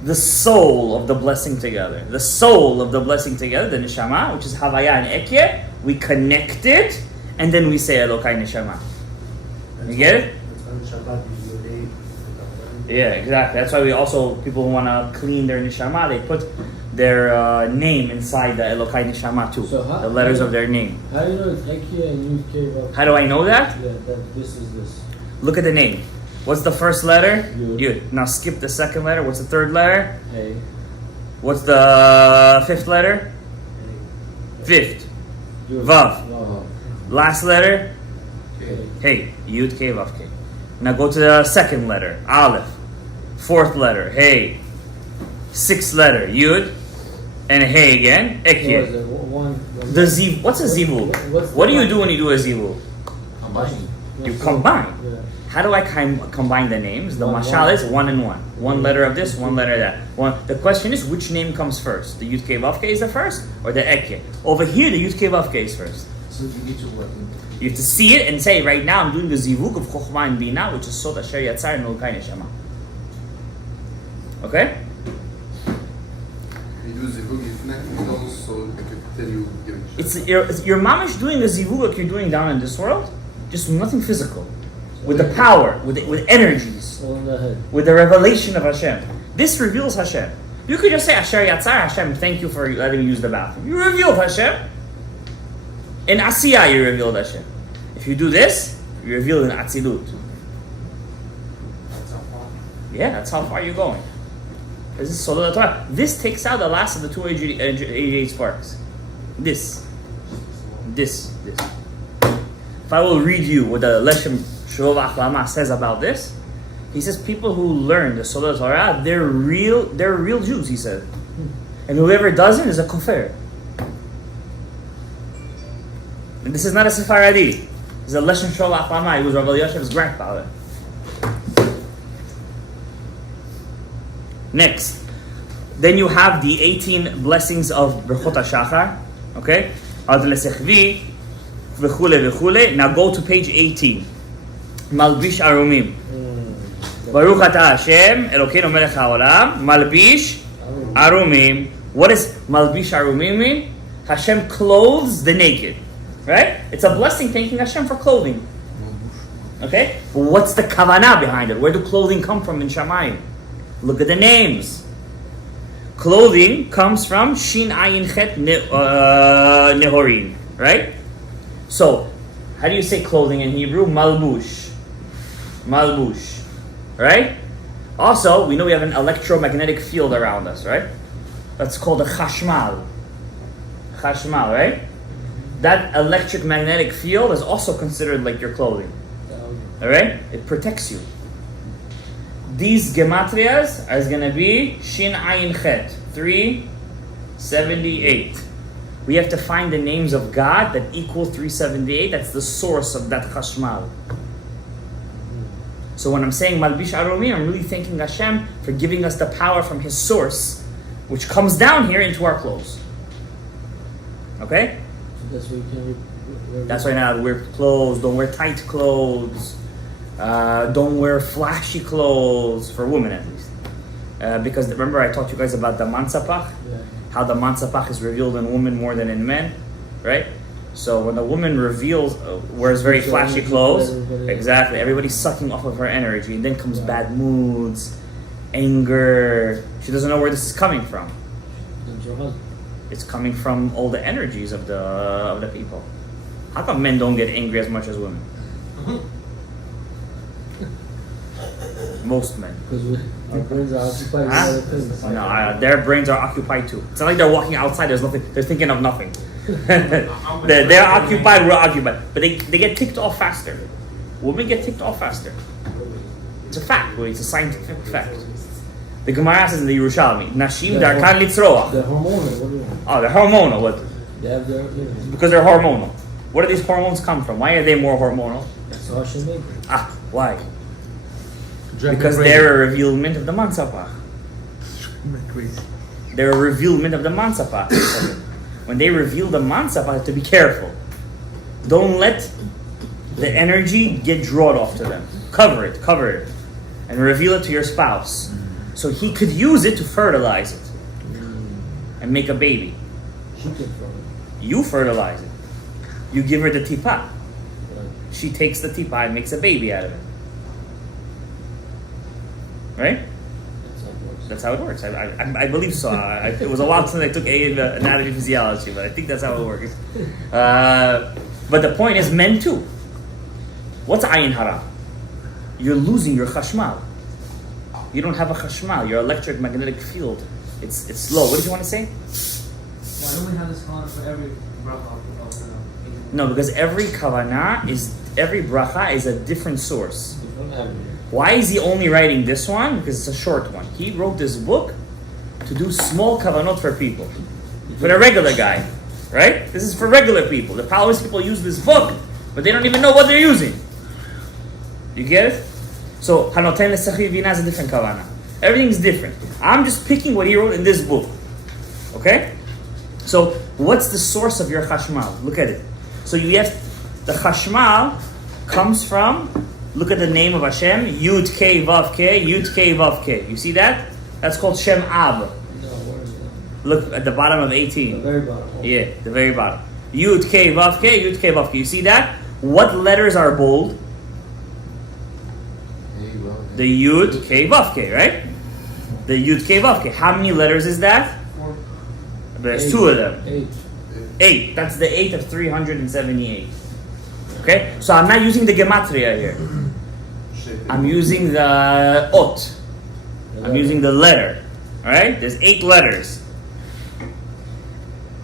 the soul of the blessing together. The soul of the blessing together, the Neshama, which is Havaya and Ekyeh, we connect it, and then we say Elokai Neshama. You get it? Yeah, exactly. That's why people want to clean their neshama, they put their name inside the Elokai neshama too. So the letters of their name. How do you know it's Ekyeh and Yud Kei Vav? How do I know that? Yeah, that this is this. Look at the name. What's the first letter? Yud. Yud. Now skip the second letter. What's the third letter? Hey. What's the fifth letter? Fifth. Yud. Vav. Vav. Last letter? Hey. Hey. Yud Kei Vav Kei. Now go to the second letter. Aleph. Fourth letter. Hey. Sixth letter. Yud. And hey again. Ekyeh. The ziv. What's a zivu? What do you do when you do a zivu? Combine. You combine. Yeah. How do I combine the names? The mashal is one and one. One letter of this, one letter of that. The question is, which name comes first? The Yud Kei Vav Kei is the first, or the Ekyeh? Over here, the Yud Kei Vav Kei is first. So you need to work. You have to see it and say, right now, I'm doing the zivug of Chochmah and Bina, which is Sod Asher Yatzar and Elokai Neshama. Okay? You do zivug, you connect with those, so I can tell you. It's your mamish doing the zivug like you're doing down in this world, just nothing physical. With the power, with energies, All in the head. with the revelation of Hashem. This reveals Hashem. You could just say, Asher Yatzar, Hashem, thank you for letting me use the bathroom. You revealed Hashem. In Asiyah, you revealed Hashem. If you do this, you reveal in Atzilut. Yeah, that's how far you're going. This is Solah Torah. This takes out the last of the 288 sparks. This. If I will read you what the Leshem Shov Achlama says about this, he says people who learn the Solah Torah, they're real Jews, he said. And whoever doesn't is a kofar. And this is not a Sephardi. This is a Leshem Shov Achlama. He was Rav Elyashev's grandfather. Next, then you have the 18 blessings of Berchot HaShachar. Okay? Ad Lesechvi, v'chule. Now go to page 18. Malbish Arumim. Baruch atah Hashem, Elokeinu melech haolam, malbish arumim. What does malbish arumim mean? Hashem clothes the naked. Right? It's a blessing thanking Hashem for clothing. Okay? But what's the kavanah behind it? Where do clothing come from in Shamayim? Look at the names. Clothing comes from Shin Ayin Chet Nehorin. Right? So, how do you say clothing in Hebrew? Malbush. Malbush. Right? Also, we know we have an electromagnetic field around us, right? That's called a chashmal. Chashmal, right? That electric magnetic field is also considered like your clothing. Alright? It protects you. These gematrias are going to be Shin Ayin Chet, 378. We have to find the names of God that equal 378. That's the source of that chashmal. So when I'm saying Malbish Arumim, I'm really thanking Hashem for giving us the power from His source, which comes down here into our clothes. Okay? So that's why you can't That's why now wear clothes, don't wear tight clothes, don't wear flashy clothes, for women at least. Because remember I taught you guys about the mansapach? Yeah. How the mansapach is revealed in women more than in men, right? So when the woman wears very flashy clothes, exactly, everybody's sucking off of her energy, and then comes bad moods, anger. She doesn't know where this is coming from. That's your husband. It's coming from all the energies of the people. How come men don't get angry as much as women? Most men. Because our brains are occupied with Huh? other things. No, their brains are occupied too. It's not like they're walking outside. There's nothing. They're thinking of nothing. they're occupied. We're occupied. But they get ticked off faster. Women get ticked off faster. It's a fact. It's a scientific fact. The Gemara says in the Yerushalmi, Nashim darkan litzroach. They're hormonal. What do you Oh, they're hormonal. What? They have their, Because they're hormonal. Where do these hormones come from? Why are they more hormonal? that's how Hashem made them. Why? Because they're a revealment of the mansapach. They're a revealment of the mansapach. When they reveal the mansapach, you have to be careful. Don't let the energy get drawn off to them. Cover it, and reveal it to your spouse. So he could use it to fertilize it and make a baby. She came from it. You fertilize it. You give her the tipa. Right. She takes the tipa and makes a baby out of it. Right? That's how it works. That's how it works. I believe so. It was a while since I took A in anatomy physiology, but I think that's how it works. But the point is, men too. What's ayin hara? You're losing your chashmal. You don't have a chashmal. Your electric magnetic field, it's low. What did you want to say? Why don't we have this Kavanat for every bracha? No, because every bracha is a different source. Different avenue. Why is he only writing this one? Because it's a short one. He wrote this book to do small kavanot for people. For the regular guy. Right? This is for regular people. The Palestinian people use this book, but they don't even know what they're using. You get it? So, Hanoten L'Sechi Vina is a different kavanah. Everything's different. I'm just picking what he wrote in this book. Okay? So, what's the source of your chashmal? Look at it. So, you have the chashmal comes from, look at the name of Hashem, Yud K Vav K, Yud K Vav K. You see that? That's called Shem Ab. No, where is that? Look at the bottom of 18. The very bottom. Yeah, the very bottom. Yud K Vav K, Yud K Vav K. You see that? What letters are bold? The Yud K Vav K, right? The Yud K Vav K. How many letters is that? 4. There's 8. 2 of them. 8. 8. That's the 8 of 378. Okay? So I'm not using the gematria here. I'm using the ot. I'm using the letter. Alright? There's 8 letters.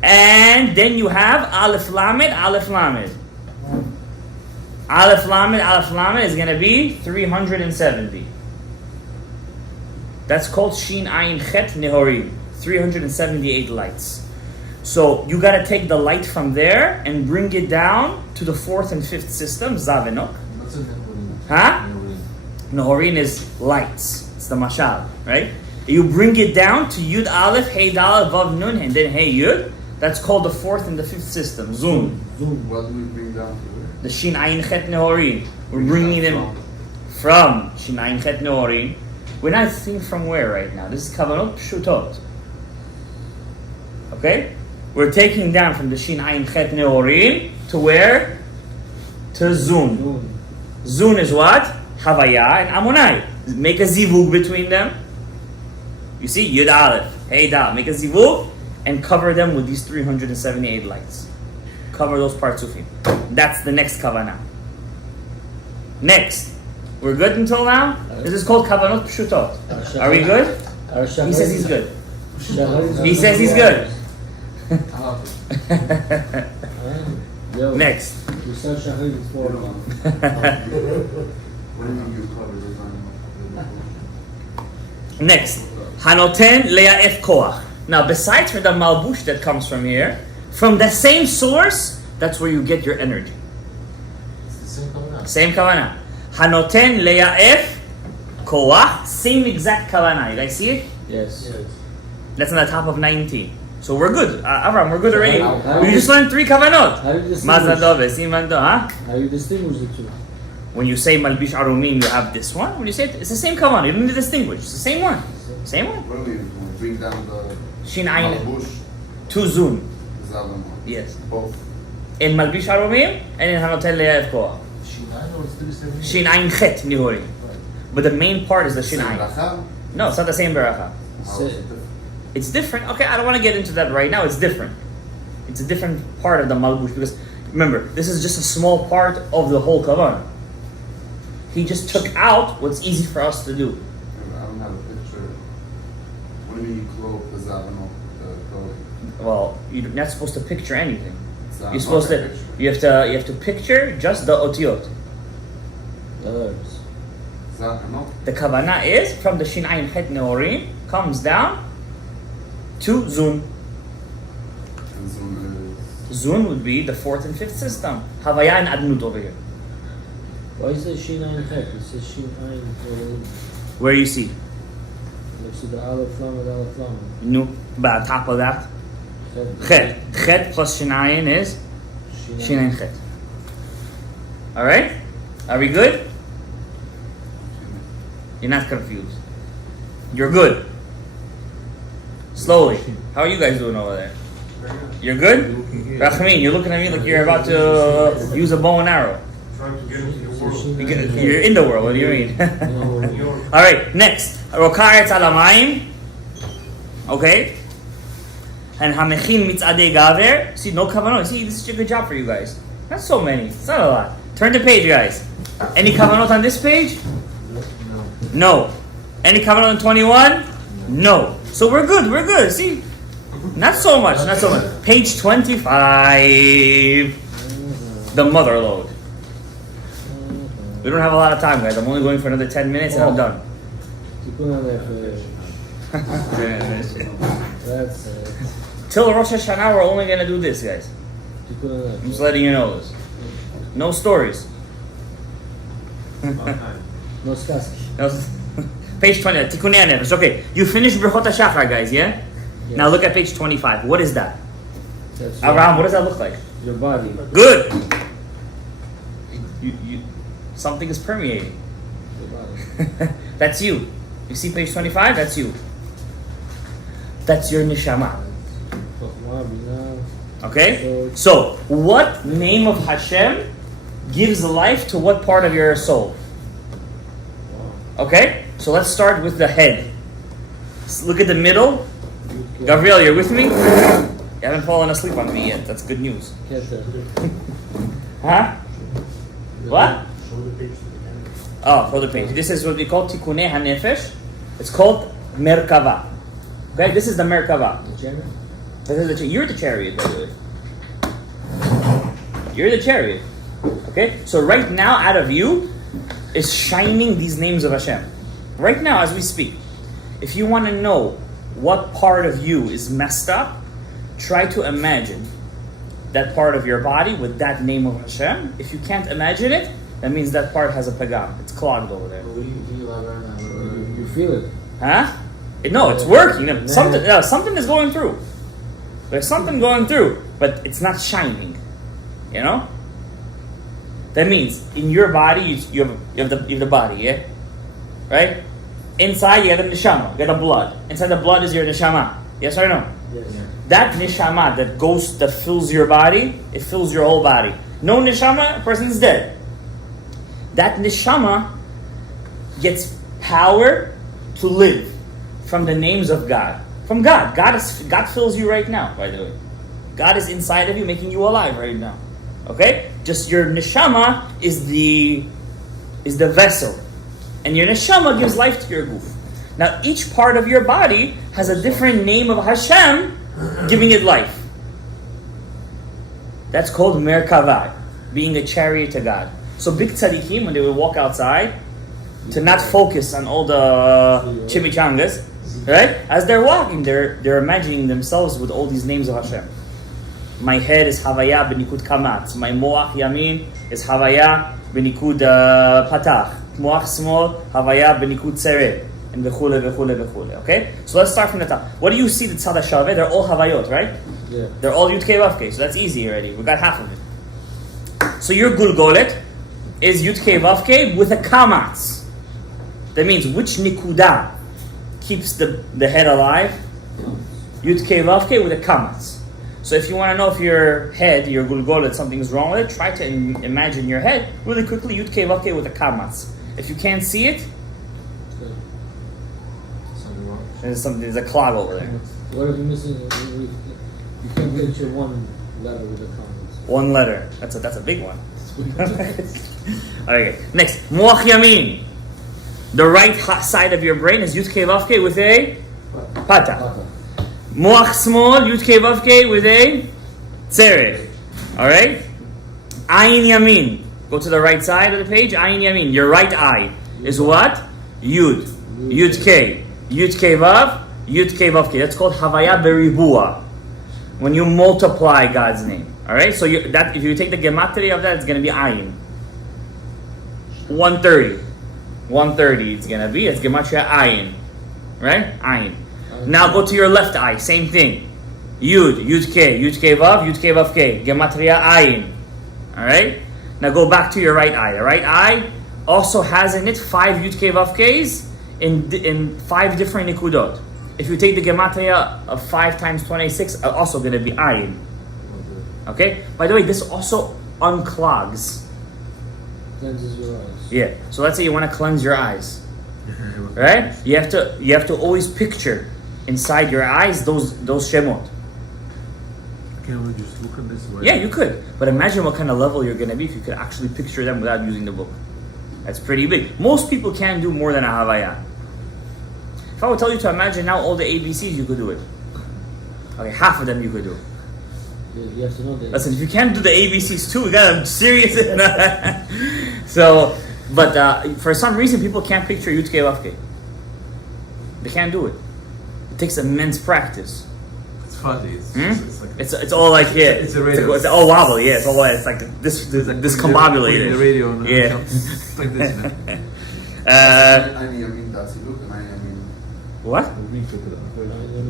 And then you have Aleph Lamed, Aleph Lamed. Aleph Lamed, Aleph Lamed is going to be 370. That's called Shin Ayin Chet Nehorim. 378 lights. So you got to take the light from there and bring it down to the 4th and 5th system, Zavinok. What's a Nehorim? Huh? Nehorim is lights. It's the mashal, right? You bring it down to Yud Aleph, Hey Daleth, Vav Nun, and then Hey Yud. That's called the 4th and the 5th system, Zun. What do we bring down to where? The Shin Ayin Chet Nehorim. We're bringing them from Shin Ayin Chet Neorim. We're not seeing from where right now. This is Kavanot Pshutot. Okay? We're taking down from the Shin Ayin Chet Neorim to where? To Zun. Zun is what? Havaya and Amonai. Make a zivug between them. You see? Yud Aleph. Hey Da. Make a zivug and cover them with these 378 lights. Cover those partsufim. That's the next kavanah. Next. We're good until now? This is called Kavanot Pshutot. Are we good? He says he's good. He says he's good. Next. You said Shahid is 4 months. What do you mean you cover the Next. Hanoten le'af koach. Now, besides for the malbush that comes from here, from the same source, that's where you get your energy. It's the same kavanah. Same kavanah. Hanoten le'af koach. Same exact kavanah. You guys see it? Yes. That's on the top of 19. So we're good. Avram, we're good already. How We just learned 3 kavanot. How do you distinguish? Mazadove, Simando, huh? How do you distinguish the two? When you say Malbish Arumim, you have this one. When you say it, it's the same kavanah. You don't need to distinguish. It's the same one. Same one. What do we do? We bring down the Shin Ayin. Malbush, To Zun. Zalam. Yes. Both. In Malbish Arumim and in Hanoten le'af koach. Shinai or it's 37? Shin Ayin Chet Nihorim. But the main part is the Shin Same Ayin. bracha? No, it's not the same beracha. How is it different? It's different. Okay, I don't want to get into that right now. It's different. It's a different part of the Malbush because remember, this is just a small part of the whole kavanah. He just took out what's easy for us to do. I don't have a picture. What do you mean you clothe the Zalam? The clothing? Well, you're not supposed to picture anything. Zalam, You're supposed okay, to. picture. You have to picture just the otiot. The herbs. Zalam. The kavanah is from the Shin Ayin Chet Neorim comes down to Zun. And Zun is Zun would be the 4th and 5th system. Havaya and Adnut over here. Why is it Shin Ayin Chet? It says Shin Ayin Chet. Where you see? Next to the Aleph Lam and Aleph Lam. No, but on top of that, Chet. Chet plus Shin Ayin is Shin Ayin Chet. Alright? Are we good? You're not confused. You're good. Slowly. How are you guys doing over there? You're good? Rachmin, you're looking at me like you're about to use a bow and arrow. Trying to get into your world. You're in the world, what do you mean? Alright, next. Rokaretz alamayim. Okay? And hamechin mitzadei gaver. See, no kavanot. See, this is a good job for you guys. Not so many. It's not a lot. Turn the page, guys. Any kavanot on this page? No. Any kavanot on 21? No. So we're good, we're good. See? Not so much, not so much. Page 25. The mother load. We don't have a lot of time, guys. I'm only going for another 10 minutes and I'm done. Tikkun HaNefesh. That's it. Till Rosh Hashanah, we're only going to do this, guys. Tikkun I'm HaNefesh. just letting you know this. No stories. No skaski. Page 20, Tikkunei HaNefesh. Okay, you finished Brachot HaShachar, guys, yeah? Yes. Now look at page 25. What is that? That's Abraham, what does that look like? your body. Good! Something is permeating. Your body. That's you. You see page 25? That's you. That's your neshama. Okay? So, what name of Hashem gives life to what part of your soul? Okay? So let's start with the head. Look at the middle. Gabriel, you're with me? You haven't fallen asleep on me yet. That's good news. Huh? What? Show the page to the camera. Oh, for the page. This is what we call Tikkunei HaNefesh. It's called Merkava. Okay, this is the Merkava. This is you're the chariot, by the way. You're the chariot. Okay? So right now, out of you is shining these names of Hashem. Right now, as we speak. If you want to know what part of you is messed up, try to imagine that part of your body with that name of Hashem. If you can't imagine it, that means that part has a pagam. It's clogged over there. You feel it. Huh? No, it's working. Something is going through. There's something going through, but it's not shining. You know? That means in your body you have the body, yeah, right? Inside you have the neshama, you got the blood. Inside the blood is your neshama. Yes or no? Yes. That neshama that fills your body, it fills your whole body. No neshama, a person's dead. That neshama gets power to live from the names of God. From God. God fills you right now, by the way. God is inside of you, making you alive right now. Okay? Just your neshama is the vessel. And your neshama gives life to your goof. Now, each part of your body has a different name of Hashem giving it life. That's called Merkavah, being a chariot to God. So big tzaddikim, when they would walk outside, to not focus on all the chimichangas, right? As they're walking, they're imagining themselves with all these names of Hashem. My head is Havaya b'nikud kamatz. My moach yamin is Havaya b'nikud patach. Moach small, Havaya b'nikud tzeret. And v'chule, v'chule, v'chule. Okay? So let's start from the top. What do you see the tzad ha-shaveh? They're all Havayot, right? Yeah. They're all Yud Kei Vav Kei. So that's easy already. We got half of it. So your Gulgolet is Yud Kei Vav Kei with a kamatz. That means which nikuda keeps the head alive? Yud Kei Vav Kei with a kamatz. So if you want to know if your head, your Gulgolet, something's wrong with it, try to imagine your head really quickly, Yud Kei Vav Kei with a kamatz. If you can't see it, there's a clog over there. What if you're missing? You can't picture one letter with a comments. One letter. That's a big one. Okay. Next, Moach Yamin. The right side of your brain is Yud Kei Vav Kei with a Pata. Moach Small, Yud Kei Vav Kei with a Tzeret. Alright? Ayin Yamin. Go to the right side of the page. Ayin Yamin. Your right eye is what? Yud. Yud Kei. Yud Kei Vav. Yud Kei Vav Kei. That's called Havaya Beribua. When you multiply God's name. Alright? So if you take the gematria of that, it's going to be Ayin. 130. 130 it's going to be. It's gematria Ayin. Right? Ayin. Now go to your left eye. Same thing. Yud. Yud Kei. Yud Kei Vav. Yud Kei Vav Kei. Gematria Ayin. Alright? Now go back to your right eye. The right eye also has in it 5 Yud Kei Vav Keis in 5 different nikudot. If you take the gematria of 5 times 26, also going to be ayin. Okay? By the way, this also unclogs. Cleanses your eyes. Yeah. So let's say you want to cleanse your eyes. Right? You have to always picture inside your eyes those shemot. Can we just look at this way? Yeah, you could. But imagine what kind of level you're going to be if you could actually picture them without using the book. That's pretty big. Most people can't do more than a Havaya. If I would tell you to imagine now all the ABCs, you could do it. Okay, half of them you could do. You have to know that. Listen, if you can't do the ABCs too, we got a serious. So, but for some reason, people can't picture Yud Kei Vav Kei. They can't do it. It takes immense practice. It's funny. It's like It's all like it's a radio. It's all wobble. Yeah, it's all like this discombobulated. The radio. And Yeah. It's like this. You know? Ayin Yamin, that's Hiluk, and Ayin Yamin. What?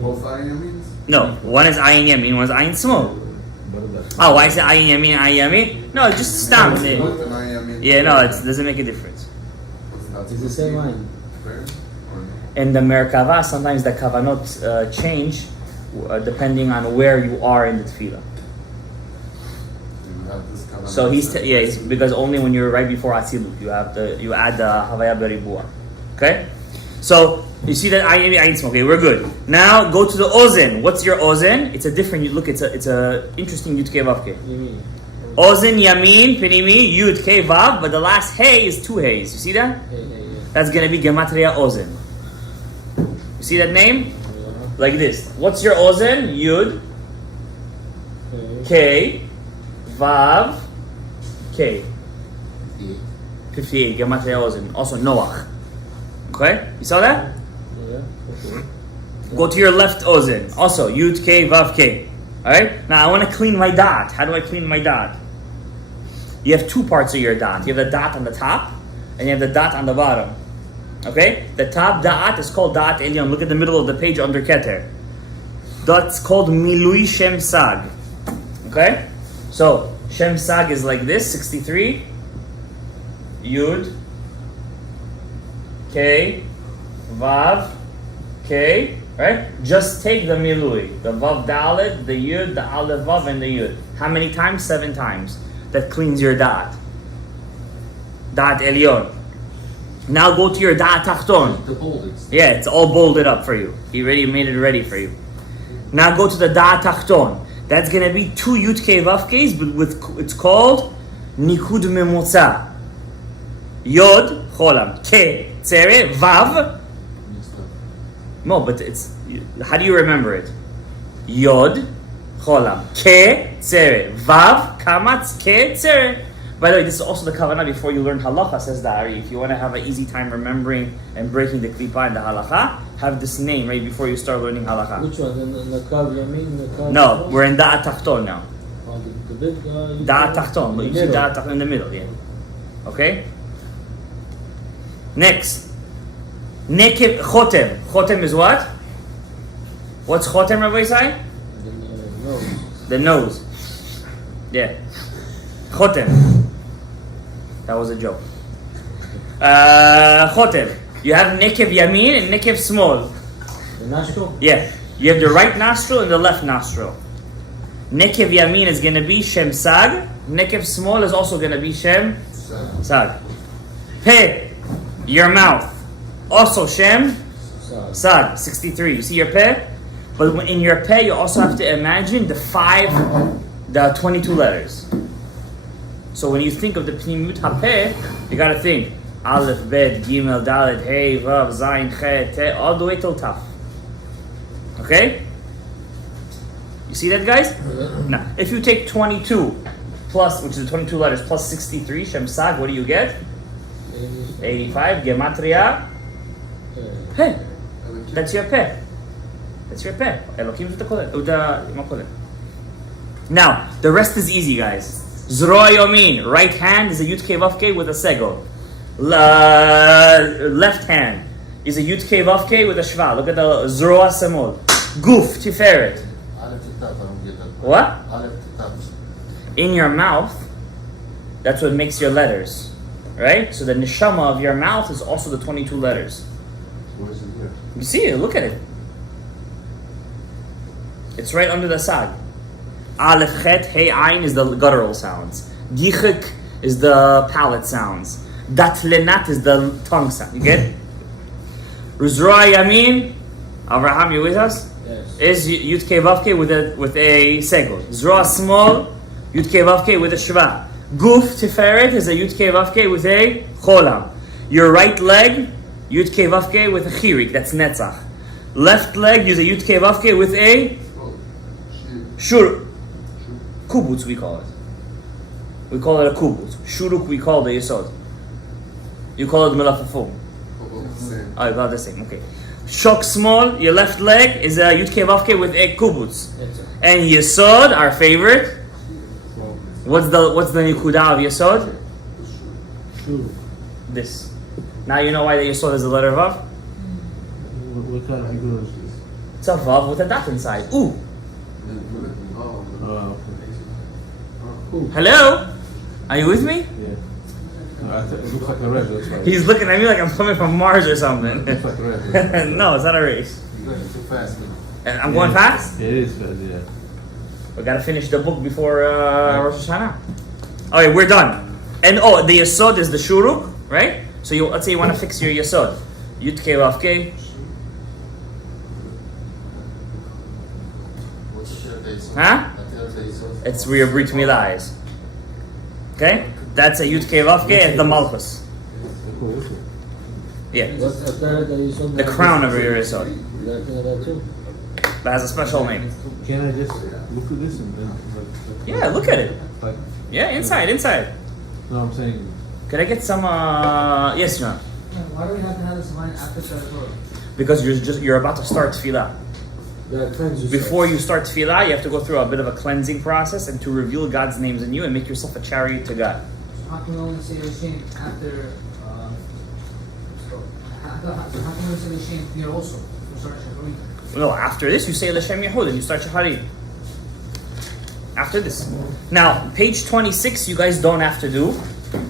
Both Ayin Yamins? No, one is Ayin Yamin, one is Ayin Small. Oh, why is it Ayin Yamin, Ayin Yamin? No, just stamp it. Hiluk and Ayin Yamin. Yeah, no, it doesn't make a difference. It's the same line. Fair? Or no? In the Merkava, sometimes the Kavanot change depending on where you are in the Tefillah. You have this Kavanat. So it's because only when you're right before Atzilut, you add the Havaya Beribua. Okay? So you see that Ayin Yamin, Ayin Small. Okay, we're good. Now go to the Ozen. What's your Ozen? It's a different. It's a interesting Yud Kei Vav Kei. Yamin. Ozen Yamin Pinimi Yud Kei Vav, but the last Hey is 2 Heys. You see that? Yeah. That's gonna be Gematria Ozen. You see that name? Like this. What's your Ozen? Yud Kei Vav Kei. 58. Gematria Ozen. Also Noach. Okay? You saw that? Yeah. Okay. Go to your left Ozen. Also Yud Kei Vav Kei. Alright? Now I want to clean my dot. How do I clean my dot? You have 2 parts of your dot. You have the dot on the top and you have the dot on the bottom. Okay? The top dot is called dot elyon. Look at the middle of the page under Keter. That's called Milui Shem Sag. Okay? So Shem Sag is like this, 63. Yud, K, Vav, K, right? Just take the milui, the Vav Dalet, the Yud, the Aleph Vav, and the Yud. How many times? 7 times. That cleans your Da'at. Da'at Elyon. Now go to your Da'at Tachton. The bolded. Yeah, it's all bolded up for you. He already made it ready for you. Now go to the Da'at Tachton. That's gonna be 2 Yud K Vav K's, but it's called Nikud Memotza. Yod Cholam. K Tzere Vav. No, but it's, how do you remember it? Yod Cholam. Ke Tzere Vav Kamatz Ke Tzere. By the way, this is also the Kavanat before you learn halacha, says the Ari. If you want to have an easy time remembering and breaking the klipa and the halacha, have this name right before you start learning halacha. Which one? In the Kav Yamin? The Kav No, Shmos? we're in Da'at Tachton now. Oh, the big Da'at Tachton. But you see Da'at Tachton in the middle, yeah. Okay? Next. Nekev Chotem. Chotem is what? What's Chotem, Rabbi Isai? nose. The nose. Yeah. Chotem. That was a joke. Chotem. You have Nekev Yamin and Nekev Small. The nostril? Yeah. You have the right nostril and the left nostril. Nekev Yamin is going to be Shem Sag. Nekev Small is also going to be Shem Sag. Peh. Your mouth. Also Shem Sag. 63. You see your Peh? But in your Peh, you also have to imagine the 22 letters. So when you think of the Pnimut HaPeh, you got to think Aleph, Bet, Gimel, Dalet, Hey, Vav, Zayin, Chet, Te, all the way till Taf. Okay? You see that, guys? Now, if you take 22 plus, which is the 22 letters, plus 63, Shem Sag, what do you get? 85, Gematria. Hey, that's your Peh. That's your Peh. Elokim v'Tekolet. Now, the rest is easy, guys. Zroa Yomin, right hand is a Yud Kei Vav Kei with a Segol. Left hand is a Yud Kei Vav Kei with a Shva. Look at the Zroa Samol. Guf, Tiferet. What? In your mouth, that's what makes your letters. Right? So the neshama of your mouth is also the 22 letters. Where's it here? You see it, look at it. It's right under the sag. Aleph, Chet, Hey, Ayin is the guttural sounds. Gichik is the palate sounds. Datlenat is the tongue sound. You get it? Ruzroa Yamin, Avraham, you with us? Yes. Is Yud Kei Vav Kei with a segol. Zroa Small, Yud Kei Vav Kei with a shva. Guf Tiferet is a Yud Kei Vav Kei with a cholam. Your right leg, Yud Kei Vav Kei with a chirik, that's netzach. Left leg is a Yud Kei Vav Kei with a shur. Kubutz we call it. We call it a kubutz. Shuruk we call the yesod. You call it melafafum. Oh, about the same. Okay. Shok Small, your left leg is a Yud Kei Vav Kei with a kubutz. And yesod, our favorite. What's the nikuda of yesod? This. Now you know why the yesod is the letter vav? What kind of figure is this? It's a vav with a dot inside. Ooh. Hello? Are you with me? Yeah. No, it looks like a red, that's why. He's looking at me like I'm coming from Mars or something. It looks like a red. No, it's not a race. You're going too fast. And I'm going fast? Yeah, it is fast, yeah. We gotta finish the book before Rosh Hashanah. Okay, we're done. And the yesod is the shuruk, right? So let's say you want to fix your yesod. Yud Kei Vav Kei. Huh? It's where your Brit Milah is. Okay? That's a Yud Kei Vav Kei and the Malchus. Yeah. The crown of your yesod. That has a special name. Can I just look at this and then... Yeah, look at it. Like, Yeah, inside. no, I'm saying... Could I get some, yes, John? Why do we have to have this line after Shador? Because you're about to start tefillah. Before you start tefillah, you have to go through a bit of a cleansing process and to reveal God's names in you and make yourself a chariot to God. How can we only say L'Shem after, how can we only say L'Shem here also? We start Shacharit. No, after this you say L'Shem Yehud and you start Shacharit. After this. Now, page 26 you guys don't have to do.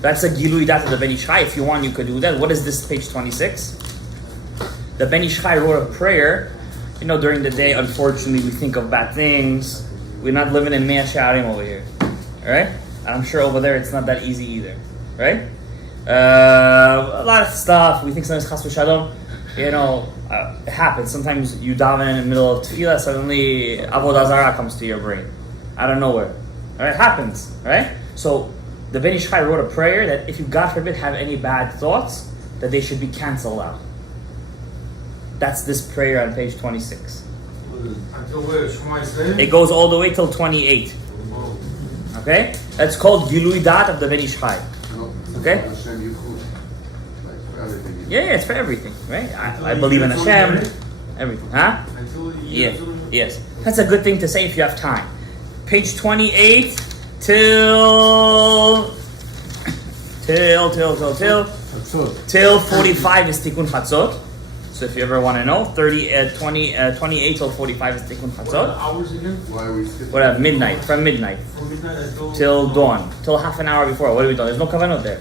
That's a Gilui Dat of the Ben Ish Chai. If you want, you could do that. What is this, page 26? The Ben Ish Chai wrote a prayer. You know, during the day, unfortunately, we think of bad things. We're not living in Mea She'arim over here. Alright? And I'm sure over there it's not that easy either. Right? A lot of stuff. We think sometimes Chas v'Shalom, you know, it happens. Sometimes you daven in the middle of Tefillah, suddenly Avodah Zarah comes to your brain. Out of nowhere. Alright? It happens. Right? So, the Ben Ish Chai wrote a prayer that if you, God forbid, have any bad thoughts, that they should be cancelled out. That's this prayer on page 26. Until where? Shema Yisrael? It goes all the way till 28. Okay? That's called Gilui Dat of the Ben Ish Chai. Okay? Hashem Yichud. Like for everything. Yeah, it's for everything, right? I believe in Hashem, everything. Huh? Until Yeah, yes. That's a good thing to say if you have time. Page 28 till 45 is Tikkun Chatzot. So if you ever want to know, 28 till 45 is Tikkun What are the Chatzot. hours again? Why are we skipping? Whatever, midnight, from midnight From midnight until... till dawn, till half an hour before. What are we doing? There's no Kavanot there.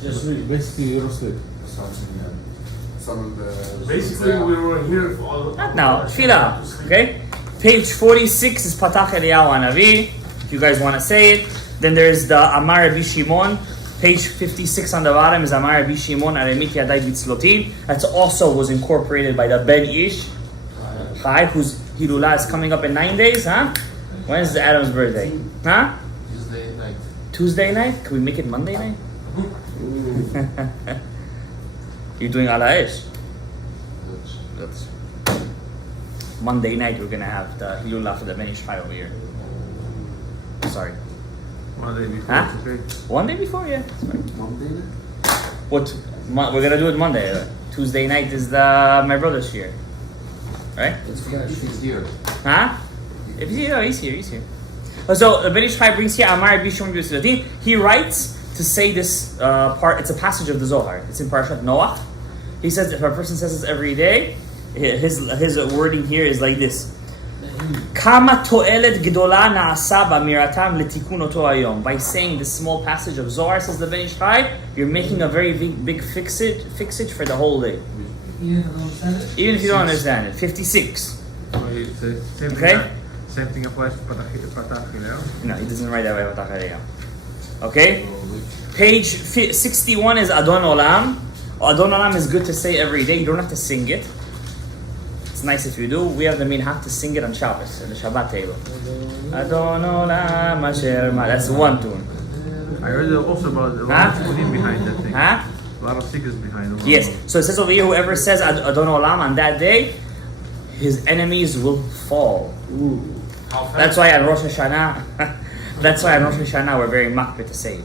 Just read. Basically, you don't sleep. Some of the. Basically, we were here for all of... Not now, Tefillah, okay? Page 46 is Patach Eliyahu Hanavi, if you guys want to say it. Then there's the Amar Rabbi Shimon. Page 56 on the bottom is Amar Rabbi Shimon Aremit Yadai Bitzlotin. That also was incorporated by the Ben Ish Chai, whose Hilula is coming up in 9 days, huh? When is Adam's birthday? Huh? Tuesday night. Tuesday night? Can we make it Monday night? You're doing Ala Ish. That's Monday night we're gonna have the Hilula for the Ben Ish Chai over here. Sorry. One day before. Huh? It's okay. One day before, yeah. That's fine. Monday? We're gonna do it Monday. Tuesday night is my brother's here, right? It's fresh. He's here. Huh? If he's here, he's here. So the Ben Ish Chai brings here Amar Rabbi Shimon Bitzlotin. He writes to say this part. It's a passage of the Zohar. It's in Parashat Noach. He says if a person says this every day, his wording here is like this. Kama to'elet gdola na'asa b'miratam letikun oto hayom. By saying this small passage of Zohar, says the Ben Ish Chai, you're making a very big fixage for the whole day. Even if I don't understand it? Even if you don't understand it. 56. Okay? Same thing applies to Patach Eliyahu. No, he doesn't write that way. Patach Eliyahu. Okay? Page 61 is Adon Olam. Adon Olam is good to say every day. You don't have to sing it. It's nice if you do. We have the minhag to sing it on Shabbos, in the Shabbat table. Adon Olam Asher Ma. That's one tune. I heard also about a lot of secrets behind that thing. Huh? A lot of secrets behind it. Yes. So it says over here, whoever says Adon Olam on that day, his enemies will fall. How fast? That's why on Rosh Hashanah, we're very makbid to say it.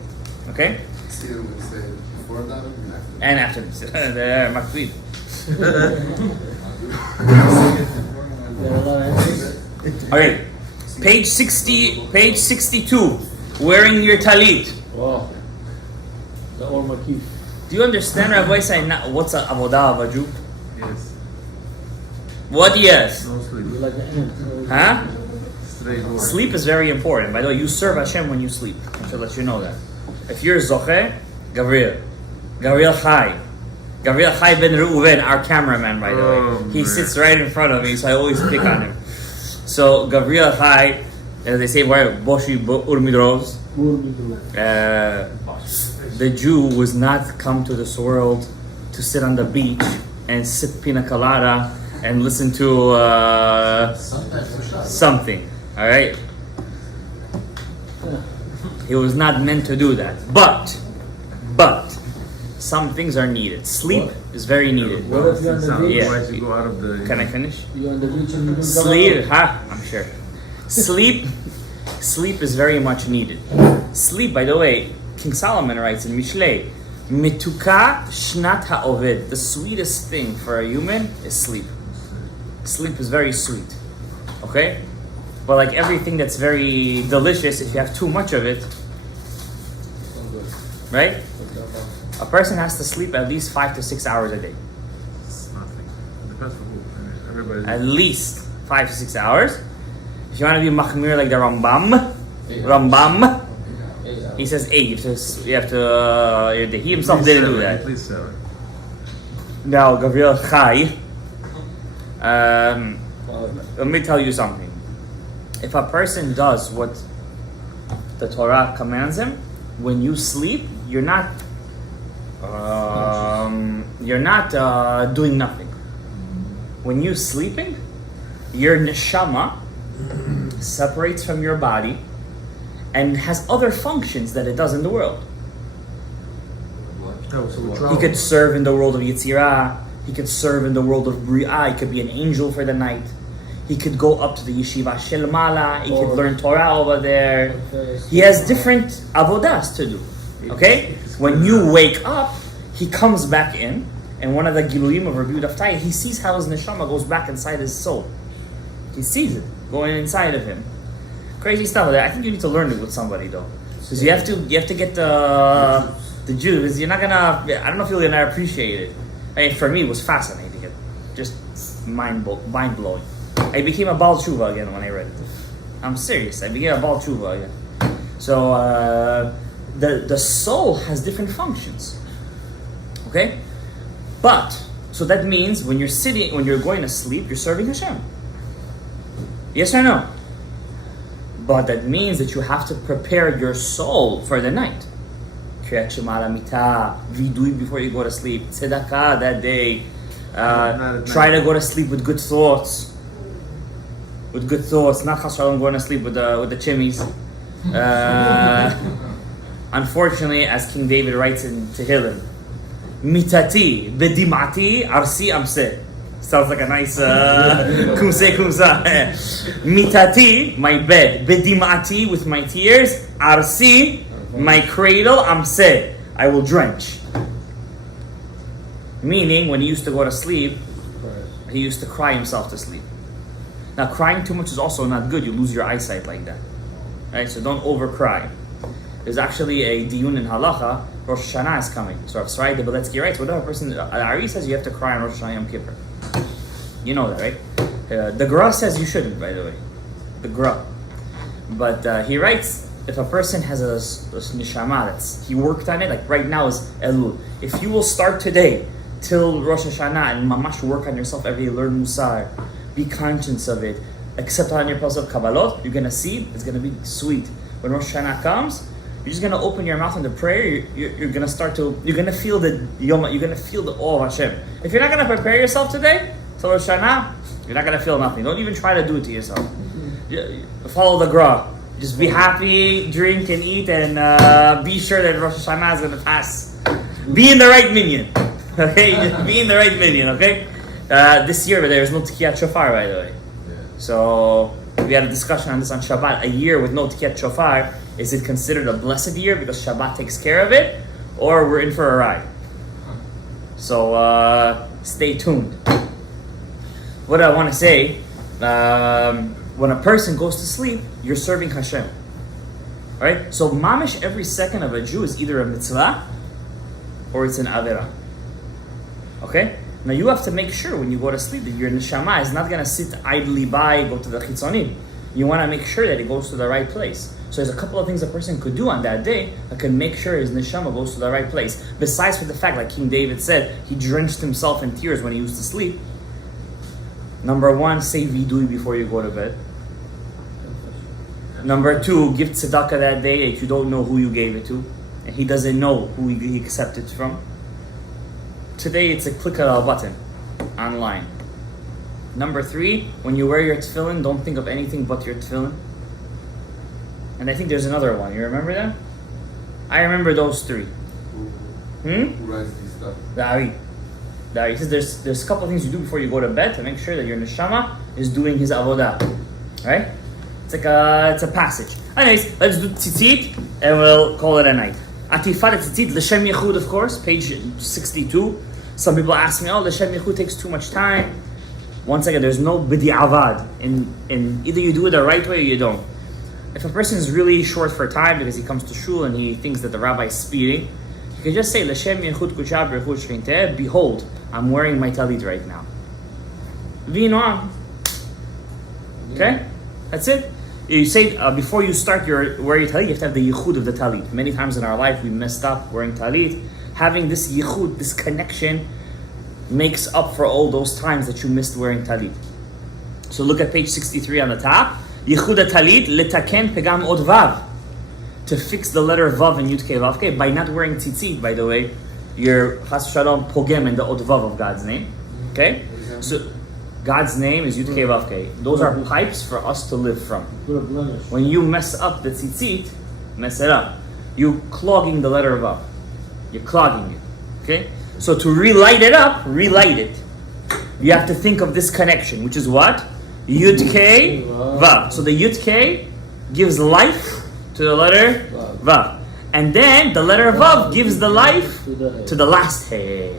Okay? See them would say before that And after this, they're makbid. Okay, page 62, wearing your talit. Wow. The Or Makif. Do you understand, Rabbi, say what's an avodah of a Jew? Yes. What yes? No sleep. You like the end. Huh? Straight work. Sleep is very important. By the way, you serve Hashem when you sleep. I should let you know that. If you're Zoche, Gabriel Chai ben Reuven, our cameraman, by the way. He sits right in front of me, so I always pick on him. So Gabriel Chai, as they say, Boshi Urmidrovs. The Jew was not come to this world to sit on the beach and sip pina colada and listen to something. All right. He was not meant to do that. But some things are needed. Sleep is very needed. What if you're on the beach? Yeah. Otherwise you go out of the... Can I finish? You're on the beach and you don't Sleep, I'm sure. Sleep is very much needed. Sleep, by the way, King Solomon writes in Mishlei, Mituka shnat ha'oved. The sweetest thing for a human is sleep. Sleep is very sweet. Okay? But like everything that's very delicious, if you have too much of it, right? A person has to sleep at least 5 to 6 hours a day. It's nothing. It depends on who. Everybody... At least 5 to 6 hours. If you want to be machmir like the Rambam, He says 8. He himself didn't do that. At least 7. Now, Gabriel Chai, let me tell you something. If a person does what the Torah commands him, when you sleep, you're not doing nothing. When you're sleeping, your neshama separates from your body and has other functions that it does in the world. He could serve in the world of Yetzirah. He could serve in the world of Bri'ah. He could be an angel for the night. He could go up to the yeshiva Shel Mala. He could learn Torah over there. He has different avodas to do. Okay? When you wake up, he comes back in, and one of the Giluyim of Rabbi Yehuda, he sees how his neshama goes back inside his soul. He sees it going inside of him. Crazy stuff. I think you need to learn it with somebody though, because you have to get the Jews. You're not gonna. I don't know if you're gonna appreciate it. I mean, for me, it was fascinating. It just mind blowing. I became a Baal Tshuva again when I read it. I'm serious. I became a Baal Tshuva again. So the soul has different functions. Okay, but so that means when you're going to sleep, you're serving Hashem. Yes or no? But that means that you have to prepare your soul for the night. Kriyat Shema Lamita, vidui before you go to sleep, tzedakah that day. Try to go to sleep with good thoughts. With good thoughts, not Chas Shalom going to sleep with the chimneys. Unfortunately, as King David writes in Tehillim, mitati bedimati arsi amse. Sounds like a nice kumsa. Mitati, my bed. Bedimati, with my tears. Arsi, my cradle. Amse, I will drench. Meaning, when he used to go to sleep, he used to cry himself to sleep. Now, crying too much is also not good. You lose your eyesight like that. Right? So don't over cry. There's actually a diyun in halacha. Rosh Hashanah is coming. So Rav Shalom Gadaev writes, whatever person, Ari says you have to cry on Rosh Hashanah Yom Kippur. You know that, right? The Gra says you shouldn't, by the way. The Gra. But he writes, if a person has a neshama he worked on it, like right now is Elul. If you will start today till Rosh Hashanah and mamash work on yourself every day, learn Musar, be conscious of it, accept on your pulse of Kabbalot, you're going to see it's going to be sweet. When Rosh Hashanah comes, you're just going to open your mouth in the prayer, you're going to start to, you're going to feel the Yom, you're going to feel the awe of Hashem. If you're not going to prepare yourself today, till Rosh Hashanah, you're not going to feel nothing. Don't even try to do it to yourself. Follow the Gra. Just be happy, drink and eat, and be sure that Rosh Hashanah is going to pass. Be in the right minyan. Okay? Just be in the right minyan, okay? This year, there is no Tikiyat Shofar, by the way. Yeah. So, we had a discussion on this on Shabbat. A year with no Tikiyat Shofar, is it considered a blessed year because Shabbat takes care of it? Or we're in for a ride? So, stay tuned. What I want to say, when a person goes to sleep, you're serving Hashem. Alright? So, mamish, every second of a Jew is either a mitzvah or it's an avera. Okay? Now you have to make sure when you go to sleep that your neshama is not going to sit idly by, go to the chitzonim. You want to make sure that it goes to the right place. So there's a couple of things a person could do on that day that can make sure his neshama goes to the right place. Besides for the fact, like King David said, he drenched himself in tears when he used to sleep. Number one, say vidui before you go to bed. Number two, give tzedakah that day if you don't know who you gave it to. And he doesn't know who he accepted it from. Today it's a click of a button online. Number three, when you wear your tefillin, don't think of anything but your tefillin. And I think there's another one. You remember that? I remember those three. Who writes these stuff? Dari. He says there's a couple of things you do before you go to bed to make sure that your neshama is doing his avodah. Right? It's a passage. Anyways, let's do tzitzit and we'll call it a night. HaTefila tzitzit, l'shem yichud, of course, page 62. Some people ask me, l'shem yichud takes too much time. Once again, there's no b'di'avad. In either you do it the right way or you don't. If a person is really short for time because he comes to shul and he thinks that the rabbi is speeding, you can just say, l'shem yichud kushab b'rechut shvinteh, behold, I'm wearing my talit right now. V'inoam. Okay? That's it. You say before you start wearing talit, you have to have the yichud of the talit. Many times in our life we messed up wearing talit. Having this yichud, this connection, makes up for all those times that you missed wearing talit. So look at page 63 on the top. Yichud talit letaken pegam od vav. To fix the letter vav in Yud Kei Vav Kei. By not wearing tzitzit, by the way, you're chas shalom pogem in the od vav of God's name. Okay? So God's name is Yud Kei Vav Kei. Those are pipes for us to live from. When you mess up the tzitzit, mess it up. You clogging the letter vav. You're clogging it. Okay? So to relight it up, relight it. You have to think of this connection, which is what? Yud Kei Vav. So the Yud Kei gives life to the letter Vav. And then the letter Vav gives the life to the last He.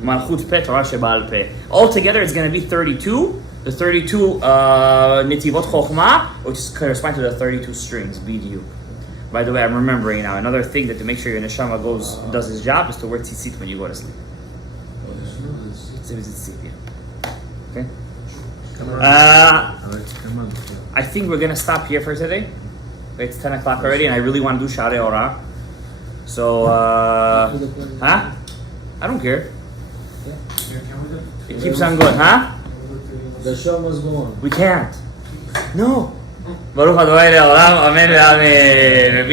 Malchut Peh, Torah Sheba'al Peh. Altogether it's going to be 32. The 32 Nitivot Chokhmah, which correspond to the 32 strings, B'diuk. By the way, I'm remembering now, another thing that to make sure your neshama does his job is to wear tzitzit when you go to sleep. Okay? I think we're going to stop here for today. It's 10 o'clock already, and I really want to do Sharei Orah. So, huh? I don't care. It keeps on going, huh? The show must go on. We can't. No. Baruch Adonai Le'olam, Amen, Amen.